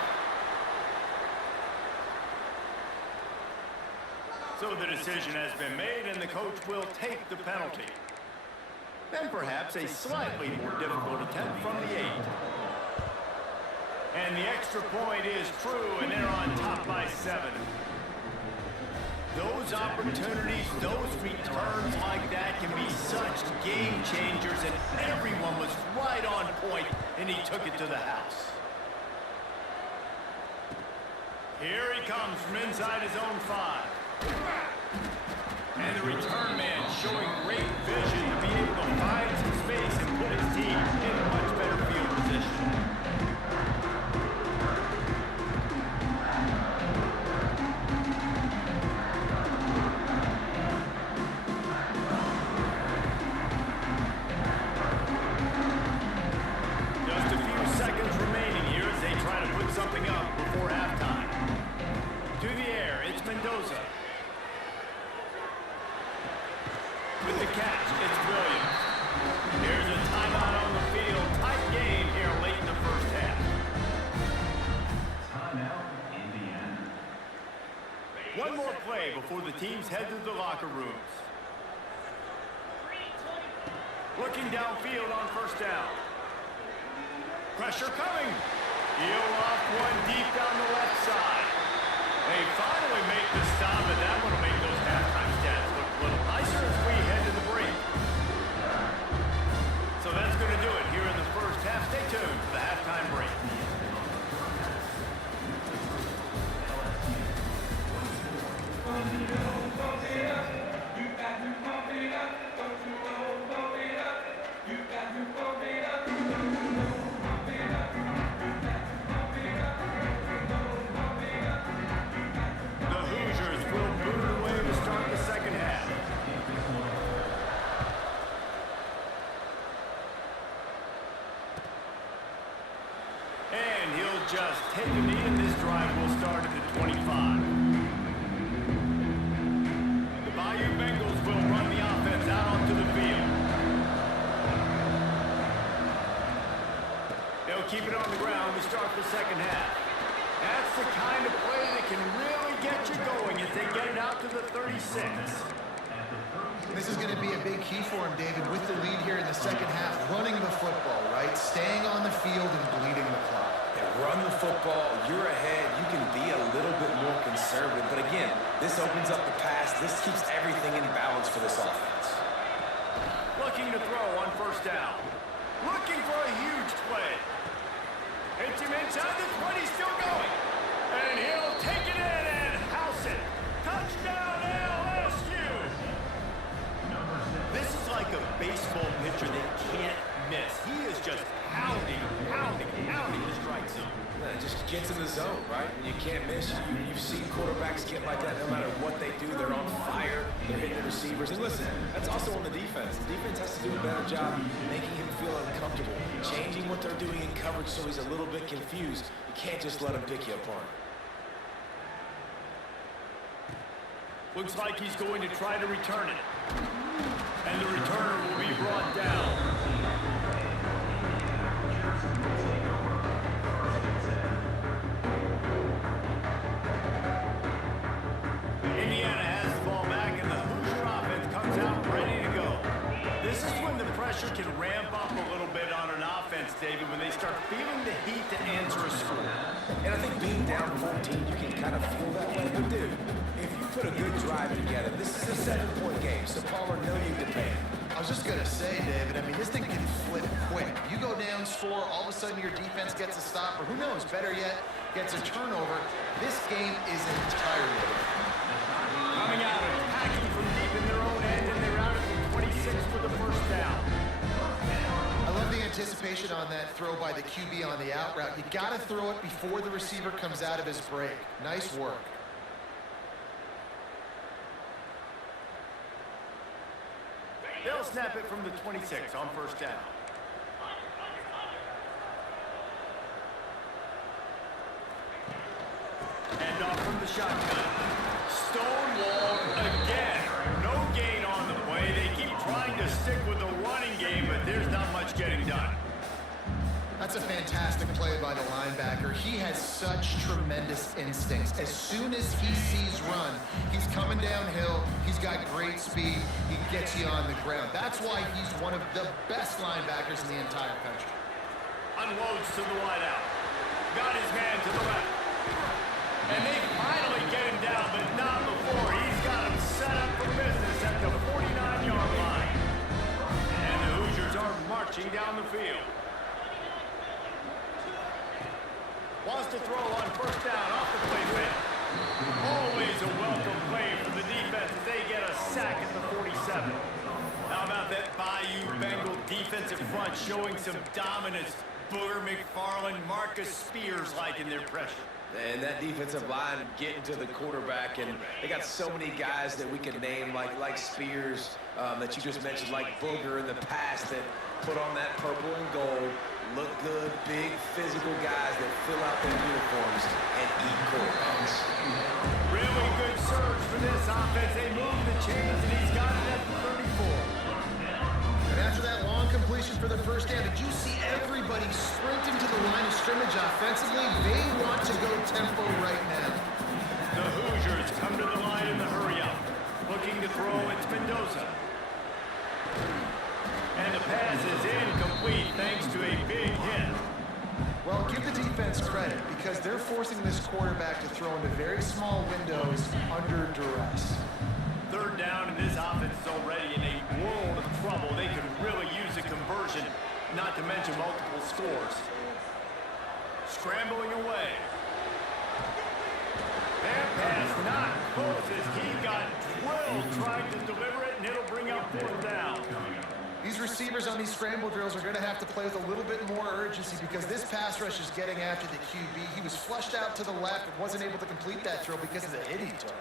So the decision has been made, and the coach will take the penalty. Then perhaps a slightly more difficult attempt from the 8. And the extra point is true, and they're on top by 7. Those opportunities, those returns like that can be such game changers, and everyone was right on point, and he took it to the house. Here he comes from inside his own 5. And the return man showing great vision to be able to find some space and put his team in much better field position. Just a few seconds remaining here as they try to put something up before halftime. To the air, it's Mendoza. With the catch, it's Williams. Here's a timeout on the field. Tight game here late in the first half. Timeout, Indiana. One more play before the teams head to the locker rooms. Looking downfield on first down. Pressure coming. He'll off one deep down the left side. They finally make the stop, and that one will make those halftime stats look a little nicer as we head to the break. So that's going to do it here in the first half. Stay tuned for the halftime break. The Hoosiers will boot it away to start the second half. And he'll just take a knee, and this drive will start at the 25. The Bayou Bengals will run the offense out onto the field. They'll keep it on the ground to start the second half. That's the kind of play that can really get you going as they get it out to the 36. This is going to be a big key for him, David, with the lead here in the second half. Running the football, right? Staying on the field and bleeding the clock. Yeah, run the football, you're ahead, you can be a little bit more conservative. But again, this opens up the pass. This keeps everything in balance for this offense. Looking to throw on first down. Looking for a huge play. Hits him inside the 20, still going. And he'll take it in and house it. Touchdown LSU! This is like a baseball pitcher that can't miss. He is just pounding the strike zone. It just gets in the zone, right? When you can't miss, you've seen quarterbacks get like that no matter what they do. They're on fire. They're hitting the receivers. And listen, that's also on the defense. The defense has to do a better job making him feel uncomfortable, changing what they're doing in coverage so he's a little bit confused. You can't just let him pick you apart. Looks like he's going to try to return it. And the returner will be brought down. Indiana has the ball back, and the Hoosier offense comes out ready to go. This is when the pressure can ramp up a little bit on an offense, David, when they start feeling the heat to answer a score. And I think being down 14, you can kind of feel that way. But dude, if you put a good drive together, this is a 7-point game, so Palmer, no need to panic. I was just going to say, David, I mean, this thing can flip quick. You go down, score, all of a sudden your defense gets a stop, or who knows, better yet, gets a turnover. This game is entirely different. Coming out and attacking from deep in their own end, and they're out at the 26 for the first down. I love the anticipation on that throw by the QB on the out route. You got to throw it before the receiver comes out of his break. Nice work. They'll snap it from the 26 on first down. And off from the shotgun. Stonewalled again. No gain on the play. They keep trying to stick with the running game, but there's not much getting done. That's a fantastic play by the linebacker. He has such tremendous instincts. As soon as he sees run, he's coming downhill. He's got great speed. He gets you on the ground. That's why he's one of the best linebackers in the entire country. Unloads to the wideout. Got his man to the left. And they finally get him down, but not before. He's got him set up for business at the 49-yard line. And the Hoosiers are marching down the field. Wants to throw on first down off the play fake. Always a welcome play for the defense as they get a sack at the 47. defensive front showing some dominance. Booger McFarland, Marcus Spears-like in their pressure. And that defensive line getting to the quarterback, and they got so many guys that we can name, like Spears, that you just mentioned, like Booger in the past, that put on that purple and gold, look good, big, physical guys that fill out their uniforms and eat quarterbacks. Really good surge for this offense. They move the chains, and he's got it at the 34. And after that long completion for the first down, did you see everybody sprinting to the line of scrimmage offensively? They want to go tempo right now. The Hoosiers come to the line in the hurry-up. Looking to throw, it's Mendoza. And the pass is incomplete thanks to a big hit. Well, give the defense credit because they're forcing this quarterback to throw into very small windows under duress. Third down, and this offense is already in a world of trouble. They could really use a conversion, not to mention multiple scores. Scrambling away. That pass not close as he got drilled trying to deliver it, and it'll bring up fourth down. These receivers on these scramble drills are going to have to play with a little bit more urgency because this pass rush is getting after the QB. He was flushed out to the left and wasn't able to complete that throw because of the hit he took.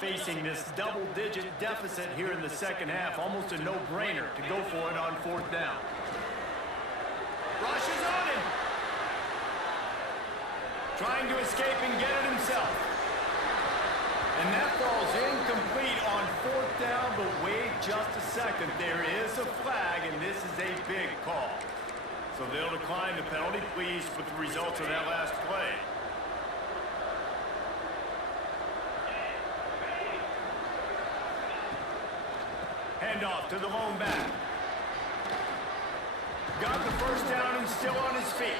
Facing this double-digit deficit here in the second half, almost a no-brainer to go for it on fourth down. Rushes on him. Trying to escape and get it himself. And that falls incomplete on fourth down, but wait just a second. There is a flag, and this is a big call. So they'll decline the penalty. Pleased with the results of that last play. Handoff to the lone back. Got the first down and still on his feet.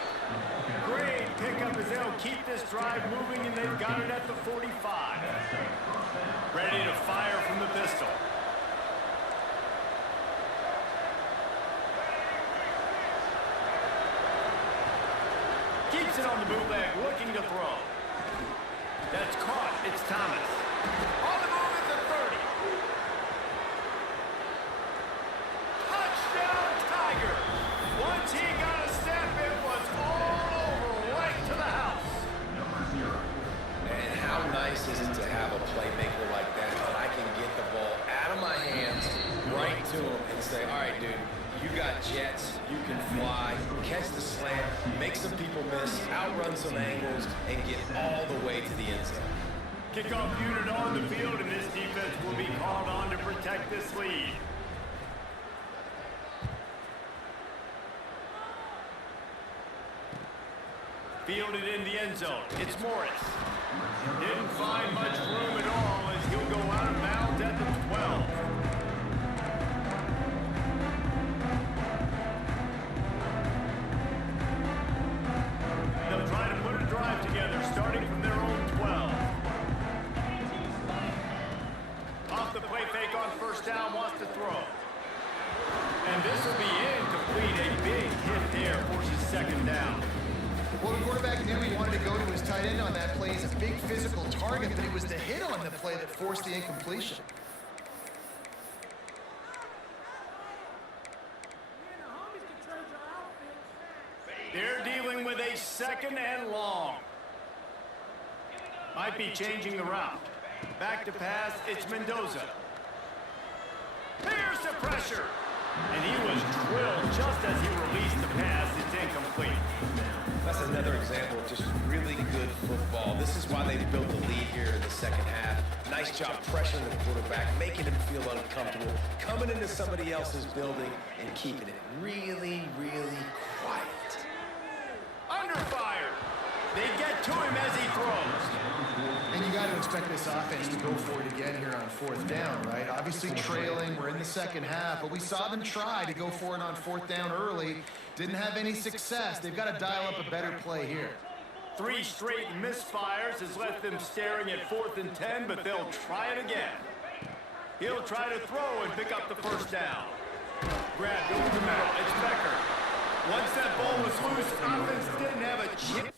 Great pickup as they'll keep this drive moving, and they've got it at the 45. Ready to fire from the pistol. Keeps it on the bootleg, looking to throw. That's caught. It's Thomas. On the move at the 30. Touchdown, Tigers! Once he got a step, it was all over, right to the house. And how nice is it to have a playmaker like that I can get the ball out of my hands, right to him, and say, all right, dude, you got jets, you can fly, catch the slant, make some people miss, outrun some angles, and get all the way to the end zone. Kickoff unit on the field, and this defense will be called on to protect this lead. Fielded in the end zone. It's Morris. Didn't find much room at all as he'll go out of bounds at the 12. They'll try to put a drive together starting from their own 12. Off the play fake on first down, wants to throw. And this will be incomplete. A big hit there forces second down. Well, the quarterback knew he wanted to go to his tight end on that play. He's a big physical target, but it was the hit on the play that forced the incompletion. They're dealing with a second and long. Might be changing the route. Back to pass, it's Mendoza. Here's the pressure. And he was drilled just as he released the pass. It's incomplete. That's another example of just really good football. This is why they built the lead here in the second half. Nice job pressuring the quarterback, making him feel uncomfortable, coming into somebody else's building and keeping it really, really quiet. Under fire. They get to him as he throws. And you got to expect this offense to go for it again here on fourth down, right? Obviously trailing, we're in the second half, but we saw them try to go for it on fourth down early. Didn't have any success. They've got to dial up a better play here. 3 straight misfires has left them staring at 4th and 10, but they'll try it again. He'll try to throw and pick up the first down. Grabbed over the middle. It's Becker. Once that ball was loose, offense didn't have a chance.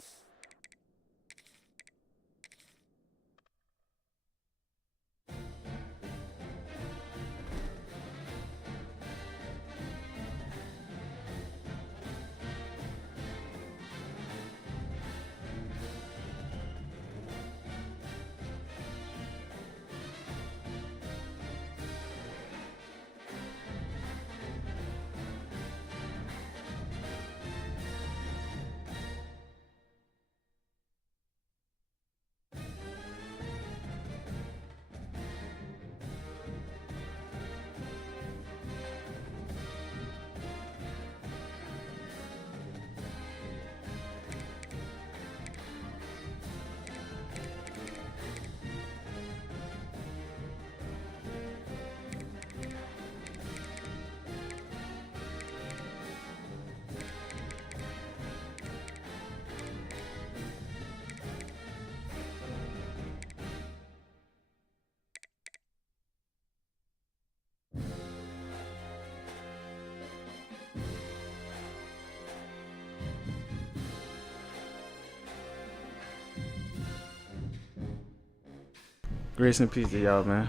Grace and peace to y'all, man.